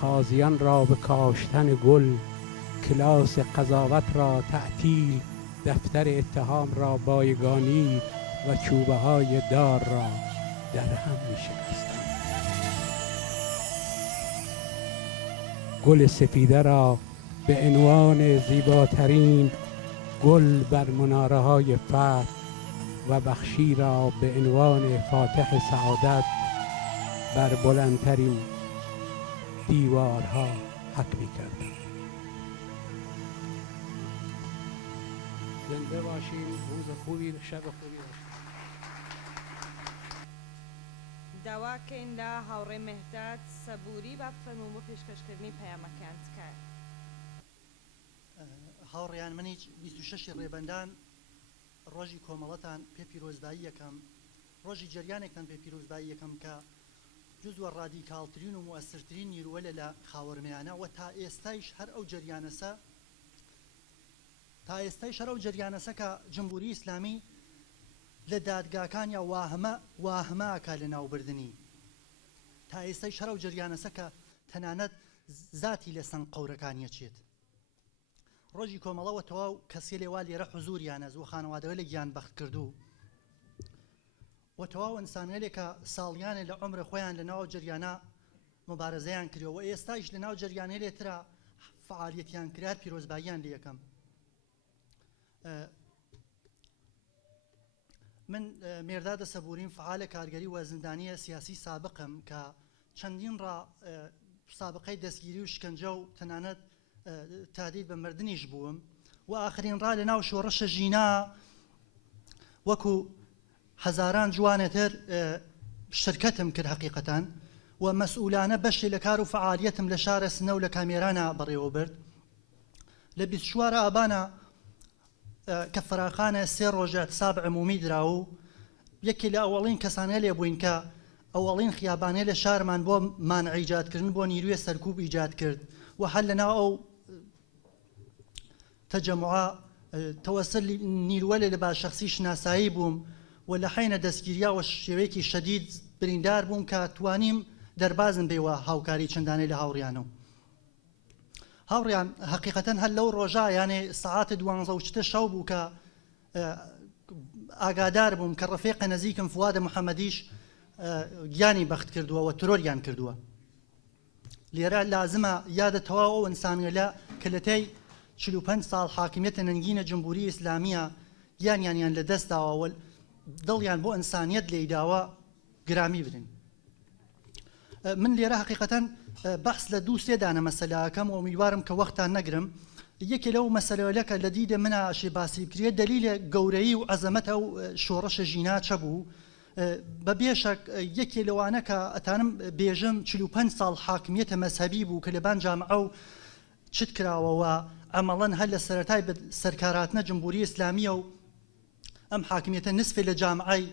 قاضیان را به کاشتن گل، کلاس قضاوت را تعطیل، دفتر اتهام را بایگانی و چوبه های دار را در هم می شکستم. گل سفیده را به عنوان زیباترین گل بر مناره های فتح و بخشی را به عنوان فاتح سعادت بر بلندترین دیوارها حک می کردم. زنده باشین، روز خوبی، شب خوبی باشین. داواکەین لە هاوڕێ مەهداد سەبووری با بفەرموون بۆ پێشکەشکردنی پەیامەکان تکایە. هاوڕێیان منیش 26 ڕێبەندان ڕۆژی کۆمەڵەتان پێ پیرۆزبایی یەکەم، ڕۆژی جریانێکتان پێ پیرۆزبایی یەکەم کە جزوە ڕادیکاڵترین و موەسرترین نیروەلە لە خاوەرمیانە و تا ئێستایش هەر ئەو جریانەسە کە جمهوری ئیسلامی لە دادگاکان یا واهمەکە لە ناوبردنی، تا ئێستایش هەر ئەو جریانەسە کە تەنانەت زاتی لە سنگ قەورەکانیە چێت. ڕۆژی کۆمەڵەوە تەواو کەسێ لێوا لێرە حوزوریانە و خانەوادەوە لە گیان بەخت کردو و تەواو ئینسانێک کە ساڵیانێ لە عمرە خۆیان لە ناو جریانە مبارزەیان کردەوە و ئێستایش لە ناو جریانێ لێترا فعالیەتیان کرار پیرۆزباییان لە یەکەم. من مێرداد سەبووریم فعالە کارگەری و زیندانیە سیاسی سابقم کە چەندین سابقەی دەستگیری و شکنجە و تەنانەت تهدید بە مردنیش بووم و ئاخرین ڕا لە ناو شۆڕەشە ژینا وەکو هەزاران جوانێتر شرکەتم کرد حقیقەتان و مەسئولانە بەشی لە کار و فعالیەتم لە شارە سنە و لە کامێرانە بەڕێوە برد. لە 24 ئابانە کە فراخانە 3 ڕۆژە اعتصاب عمومی درا و یەکی لە ئەوەڵین کەسانە لێ بووین کە ئەوەڵین خیابانەی لە شارمان بۆ مانع ئیجادکردن بۆ نیروی سەرکوب ئیجاد کرد و هەر لەناو ئەو تەجەموعە تەوەسل نیروەلێ لە باشەخسی شناسایی بووم و لە حینە دەستگیریا و شێوەیەکی شەدید بریندار بووم کە توانیم دەربازم بێوە هاوکاری چەندانەی لە هاوڕیانەوە. هاوڕیان حقیقەتەن هەر لەو ڕۆژە یانێ سەعاتە 12 شەو بوو کە ئاگادار بووم کە ڕفیقە نزیکم فوادە محەممەدیش گیانی بەخت کردووە و ترۆریان کردووە. لێرە لازمە یادەتەواو ئەو ئینسانێلە کە لە تێی 45 ساڵ حاکمیەتە نەنگینە جمهوری ئیسلامیە گیانیان لە دەستداوە دڵیان بۆ ئینسانیەت لێیداوە گرامی برن. من لێرە حقیقەتەن بەحس لە 2-3 دانە مەسەلەکەم و ئومیدوارم کە وەختان نەگرم. یەکێ لەو مەسەلەیەکە لە دیدە منە ئەشێ باسی بکرێت دلیلە گەورەی و عەزەمەتە و شۆڕەشە ژینا چە بوو بە بێشک یەکێ لەوانە کە ئەتانم بێژم 45 ساڵ حاکمیەتە مەذهبی بوو کە لەبان جامعە و چت کراوەوە ئەمەڵەن هەر لە سەرەتای سەرکارهاتنە جمهوری ئیسلامیە و ئەم حاکمیەتە نسفێ لە جامعەی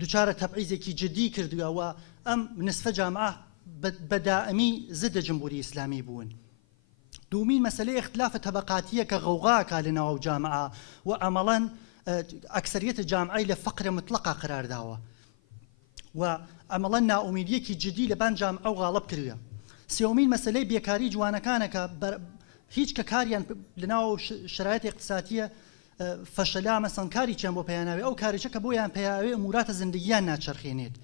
دوچارە تەبعیزێکی جدی کردووە و ئەم نسفە جامعە بەدائمی زدە جمهوری ئیسلامی بوون. دومین مەسلەی اختلافە تەبەقاتیە کە غەوغاکە لە ناو جامعە و ئەمەڵەن ئەکسەریەتە جامعەی لە فەقرە مطلقا قرارداوە و ئەمەڵەن ناومیدیەکی جدی لە بان جامعە و غاڵب کردووە. سێومین مەسلەی بێکاری جوانەکانەکە هیچ کە کاریان لە ناو شرایەتی اقتصادیە فەشەلا مەسەنکاری چیان بۆ پێیاناوێ ئەو کارێکە کە بۆیان پێیاوێ ئەموراتە زندگییان ناچەرخێنێت.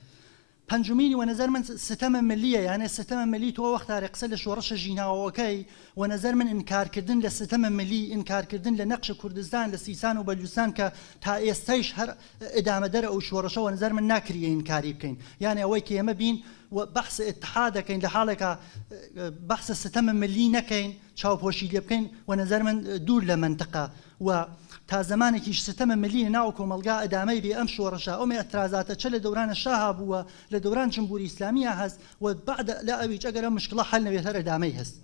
پەنجمینی وە نەزەر من ستەمە ملیە یانێ ستەمە ملی تۆ وەختارێ قسە لە شۆڕەشە ژیناوەکەی وە نەزەر من ئینکارکردن لە ستەمە ملی ئینکارکردن لە نەقشە کوردستان لە سیستان و بەلوچستان کە تا ئێستایش هەر ئەدامەدەرە ئەو شۆڕەشە وە نەزەر من ناکریە ئینکاری بکەین یانێ ئەوەی کە ئێمە بین و بەحس اتحاد دەکەین لە حاڵێکە بەحس ستەمە ملی نەکەین چاوپۆشی لێ بکەین وە نەزەر من دوور لە منطقە و تا زمانێکیش ستەمە ملی ناو کۆمەلگا ئەدامەی بێ ئەم شۆڕەشە ئەومێ ئەترازاتە چە لە دەورانە شاها بووە لە دەوران جمهوری ئیسلامیە هەست و بعد لە ئەویش ئەگەر ئەم مشکڵە حەل نەوێت هەر ئەدامەی هەست.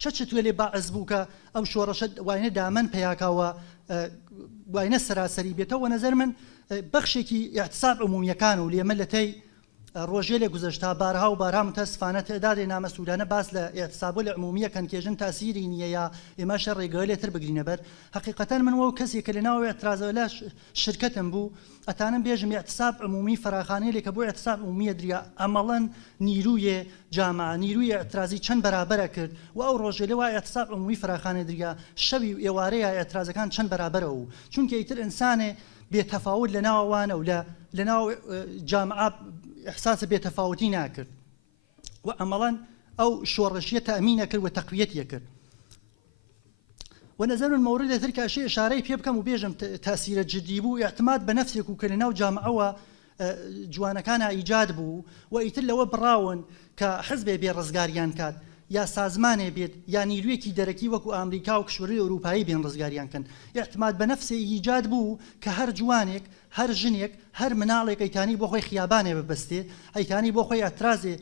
چ توێ لێ باعث بوو کە ئەم شۆڕەشە واینە دامەن پێیاکەوە واینە سەراسەری بێتەوە نەزەر من بەخشێکی اعتصاب عمومیەکان و لێمە لە تەی ڕۆژێ لێ گوزەشتا بارها و بارها متەسفانە تەعدادی نامەسئولانە باس لە اعتصاب لە عمومیە کەنکێژن تاسیری نییە یا ئێمەشە ڕێگەوە لێتر بگرینە بەر حقیقەتەن من وەو کەسێک کە لە ناو اعتراضەوە لە شرکەتم بوو ئەتانم بێژم اعتصاب عمومی فراخانەیە لێکە بۆ اعتصاب عمومیە دریا ئەمەڵەن نیرویە جامعە نیروی اعتراضی چەند بەرابەرە کرد و ئەو ڕۆژێ لێ وای اعتصاب عمومی فراخانە دریا شەوی و ئێوارەیە اعتراضەکان چەند بەرابەرەوە و چونکە ئیتر ئینسانێ بێتەفاوت لە ناوەوانە و لە ناو جامعە احساس بێتەفاوتی ناکرد و ئەمەڵەن ئەو شۆڕەشیە تەمینە کرد و تەقویەتیە کرد. و نەزەر من مەوردێتر کاشێ ئشارەی پێ بکەم و بێژم تاسیرە جدی بوو اعتماد بە نەفسێک و کە لە ناو جامعەوە جوانەکانە ئیجاد بوو و ئیتر لەوە بڕاون کە حزبێ بێ ڕزگاریان کات یا سازمانێ بێت یا نیرویەکی دەرەکی وەکو ئامریکا و کشوری ئەوروپایی بێن ڕزگاریان کەن. اعتماد بە نەفسێ ایجاد بوو کە هەر جوانێک هەر ژنێک هەر مناڵێک ئەیتانی بۆ خۆی خیابانێ ببەستێ ئەیتانی بۆ خۆی ئەترازێ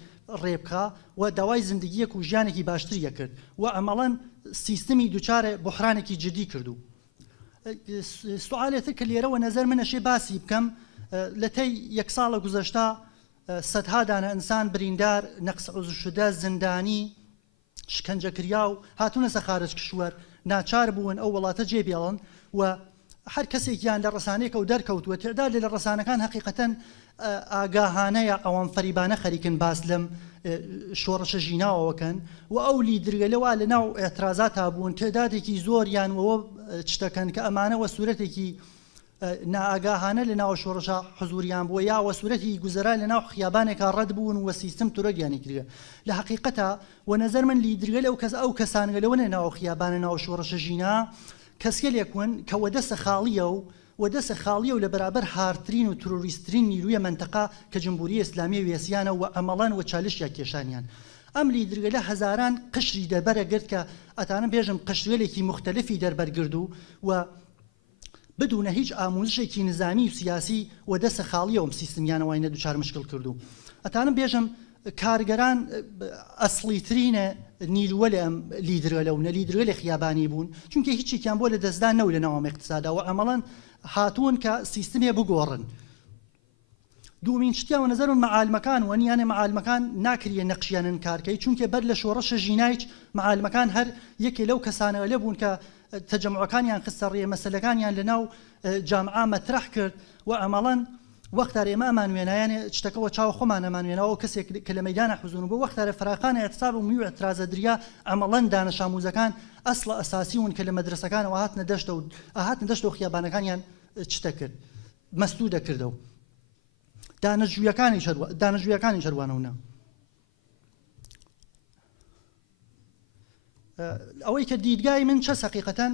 ڕێبکە و داوای زندگیەک و ژیانێکی باشتریە کرد و ئەمەڵەن سیستمی دووچارە بحرانێکی جدی کردو. سوالێتر کە لێرەوە نەزەر منەشێ باسی بکەم لە تەی یەک ساڵە گوزەشتا سەدها دانە ئینسان بریندار نەقس عوزشدە زندانی شکنجەکریا و هاتوونە سەخارج کشوەر ناچار بوون ئەو وڵاتە جێبێڵن و هەر کەسێکیان لە ڕسانەیەکە و دەرکەوتووە تعداد لە ڕسانەکان حقیقەتەن ئاگاهانەیە ئەوان فەریبانە خەریکن باس لەم شۆڕەشە ژیناوەکەن و ئەو لیدرگەلەوە لە ناو ئێترازات بوون تعدادێکی زۆریان وەوە شتەکەن کە ئەمانەوە سوورەتێکی نائاگاهانە لە ناو شۆڕەشە حزوریان بووە یا وە سوورەتی گوزەرا لە ناو خیابانێکا ڕەت بوون وە سیستم تورەگیانی کردە لە حقیقەتە و نەزەر من لیدرگەل ئەو کەسانگەلەوە لە ناو خیابانە ناو شۆڕەشە ژینا کەسکەلێکون کە وەدەسە خاڵیە و وەدەسە خاڵیە و لە بەرابەر هارترین و تروریستترین نیرویە منتەقا کە جمهوری ئیسلامی وێسیانە و ئەمەڵەن و چالشیا کێشانیان ئەم لیدرگەلە هەزاران قشری دەربەرە گرت کە ئەتانە بێژم قشرێکی مختلفی دەربەرگرد و بدونە هیچ ئاموزشێکی نظامی و سیاسی وەدەسە خاڵیەوەم سیستمیانەوەی نەدوچار مشکل کردو ئەتانم بێژم کارگەران ئەسڵیترینە نیرووە لە ئەم لیدرگەلە و نەلیدرگە لە خیابانی بوون چونکە هیچێکیان بۆ لە دەستدان نەوە لە ناوەم اقتصادا و ئەمەڵەن هاتوون کە سیستمێ بگۆڕن. دومین شتیاوە نەزەرون مەعالمەکان وەنیانە مەعالمەکان ناکریە نەقشیانن کارکەی چونکە بەر لە شۆڕەشە ژینایچ مەعالمەکان هەر یەکێ لەو کەسانەوە لە بوون کە تەجەمعەکانیان خستە ڕێ مەسەلەکانیان لە ناو جامعە مەترەح کرد و ئەمەڵەن وەختار ئێمە ئەمانوێنایانێ شتەکەەوە چاو خۆمان ئەمانوێنەوە کەسێک کە لە مەیدانە حوزون بۆ وەختارە فراقانە اعتصاب و میوە اعتراضە دریا ئەمەڵەن دانش ئاموزەکان ئەسڵە ئەساسی ون کە لە مەدرسەکانەوە هاتنە دەشتە و خیابانەکانیان چتە کرد مەستوو دەکردەوە دانەژوویەکانی شەروانەوە ئەوەی کە دیدگای من چە حقیقەتەن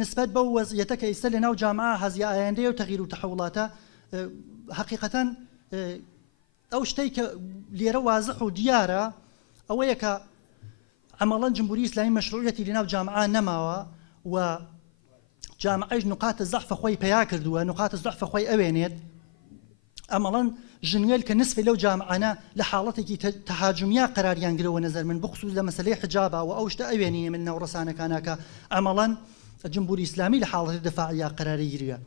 نسبەت بەو وەزعیەتە کە ئێستا لە ناو جامعە هەزی ئایندەیە و تەغییر و تەحوڵاتە حقیقەتەن ئەو شتەی کە لێرە وازح و دیارە ئەوەیە کە ئەمەڵەن جمهوری ئیسلامی مەشروعیەتی لە ناو جامعە نەماوە و جامعەش نقاتە زەعفە خۆی پیا کردووە نقاتە زەعفە خۆی ئەوێنێت ئەمەڵەن ژنگەل کە نسفی لەو جامعانە لە حاڵەتێکی تەهاجومیا قەراریان گرەوە نەزەر من بخصوص لە مەسەلەی حجابە و ئەو شتە ئەوێنینە من ناو ڕسانەکانە کە ئەمەڵەن جمهوری ئیسلامی لە حاڵەتی دفاعیا قەراری گیرە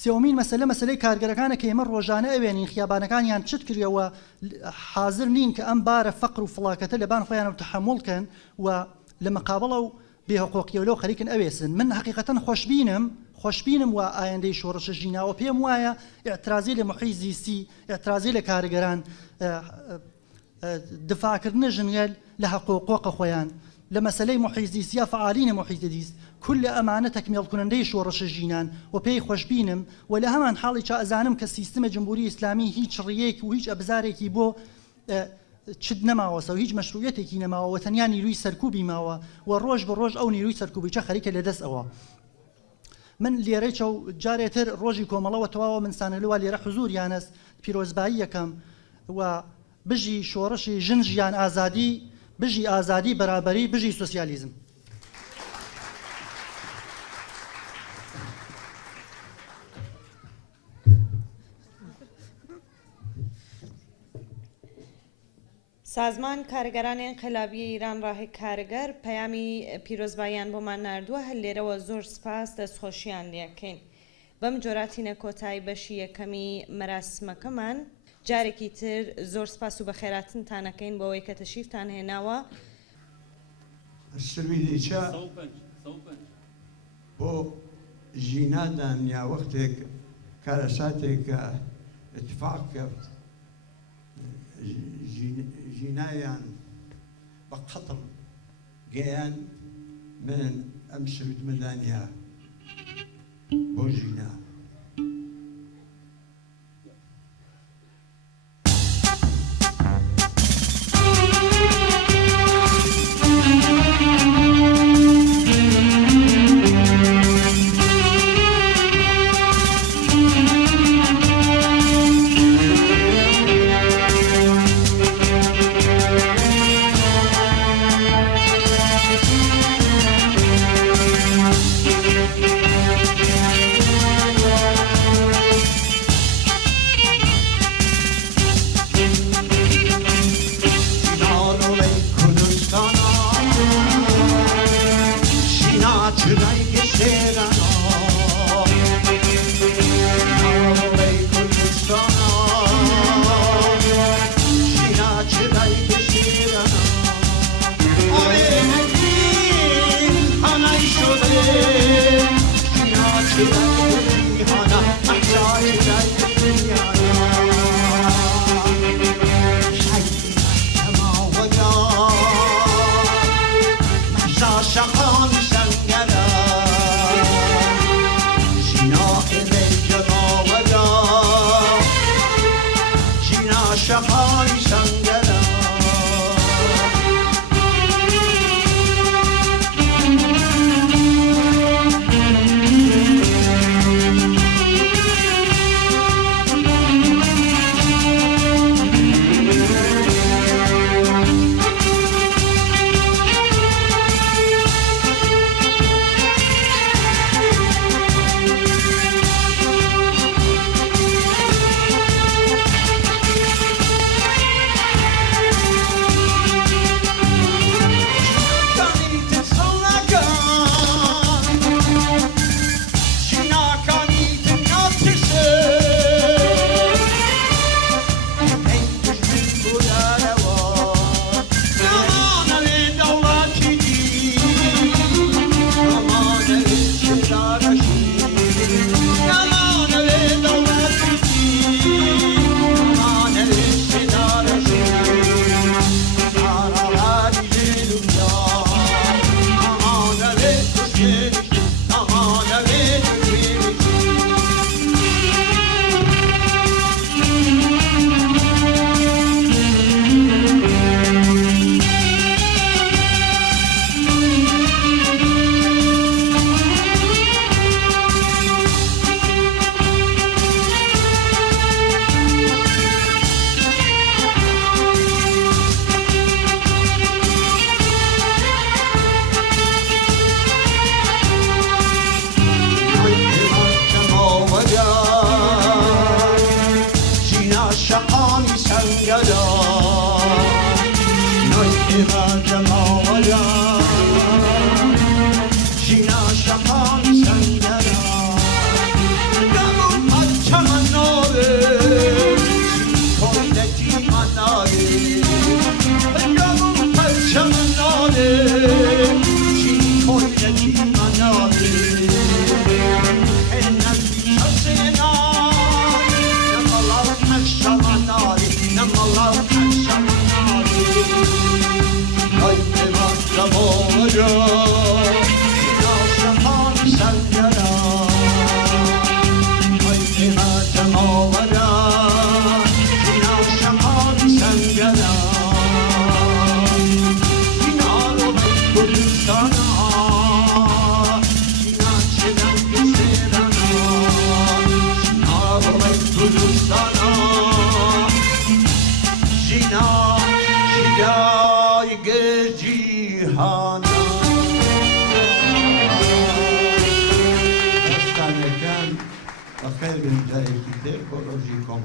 سێومین مەسەلە مەسلەی کارگەرەکانە کە ئێمە ڕۆژانە ئەوێنین خیابانەکانیان چت کردەوە حاضر نین کە ئەم بارە فەقر و فڵاکەتە لەبان خۆیانە تەحمڵکەن و لە مەقابڵە و بێحقوقیەوە خەریکن ئەوێسن من حقیقەتەن خۆشببینم و ئایندەی شۆڕشە ژیناوە پێم وایە ئاعترازی لە محیط زیستی ئاعترازی لە کارگەران دفاعکردنە ژنگەل لە حقوقۆقە خۆیان لە مەسلەی محیط زیستی یا فعالینە محیط زیست كل ئەمانە تەکمیلکردنەی شۆڕشە ژینان و پێی خۆشببینم و لە هەمان حاڵی چا ئەزانم کە سیستمە جمهوری ئیسلامی هیچ ڕێیەک و هیچ ئەبزارێکی بۆ چت نەماوەسە و هیچ مەشروعەتێکی نەماوە و تەنیا نیروی سەرکوبی ماوە و ڕۆژ بە ڕۆژ ئەو نیروی سەرکوبیچە خەریکە لەدەست ئەوە من لێرەی و جارێتر ڕۆژی کۆمەڵەوە تەواوە منسانەلووە لێرە حزوریانەست پیرۆزبایی یەکەم و بژی شۆڕشی ژن ژیان ئازادی بژی ئازادی بەرابەری بژی سوسیالیزم سازمان کارگەرانی انقلابی ایران ڕاهی کارگەر پەیامی پیرۆزباییان بۆمان ناردووە هەر لێرەوە زۆر سپاس دەستخۆشیان لێکەین بەم جۆراتینە کۆتایی بەشی یەکەمی مەراسمەکەمان جارێکی تر زۆر سپاس و بەخێراتنتانەکەین بۆەوەی کە تەشریفتان هێناوە سروی دیچە بۆ ژینادان یا وەختێک کارەساتێک کە اتفاق کرد ژینایان بە قەتڵ گەیان من ئەم سروت مەدانیا بۆ ژینا جا جینا شمان سنگرا ای قیمت ماورا جینا شمان سنگرا جینا رو به کردستانا جینا چنم بسیرانا جینا رو به کردستانا جینا جیای جیهانا دستانکان بخیر بین جایکی تر با روژی کامل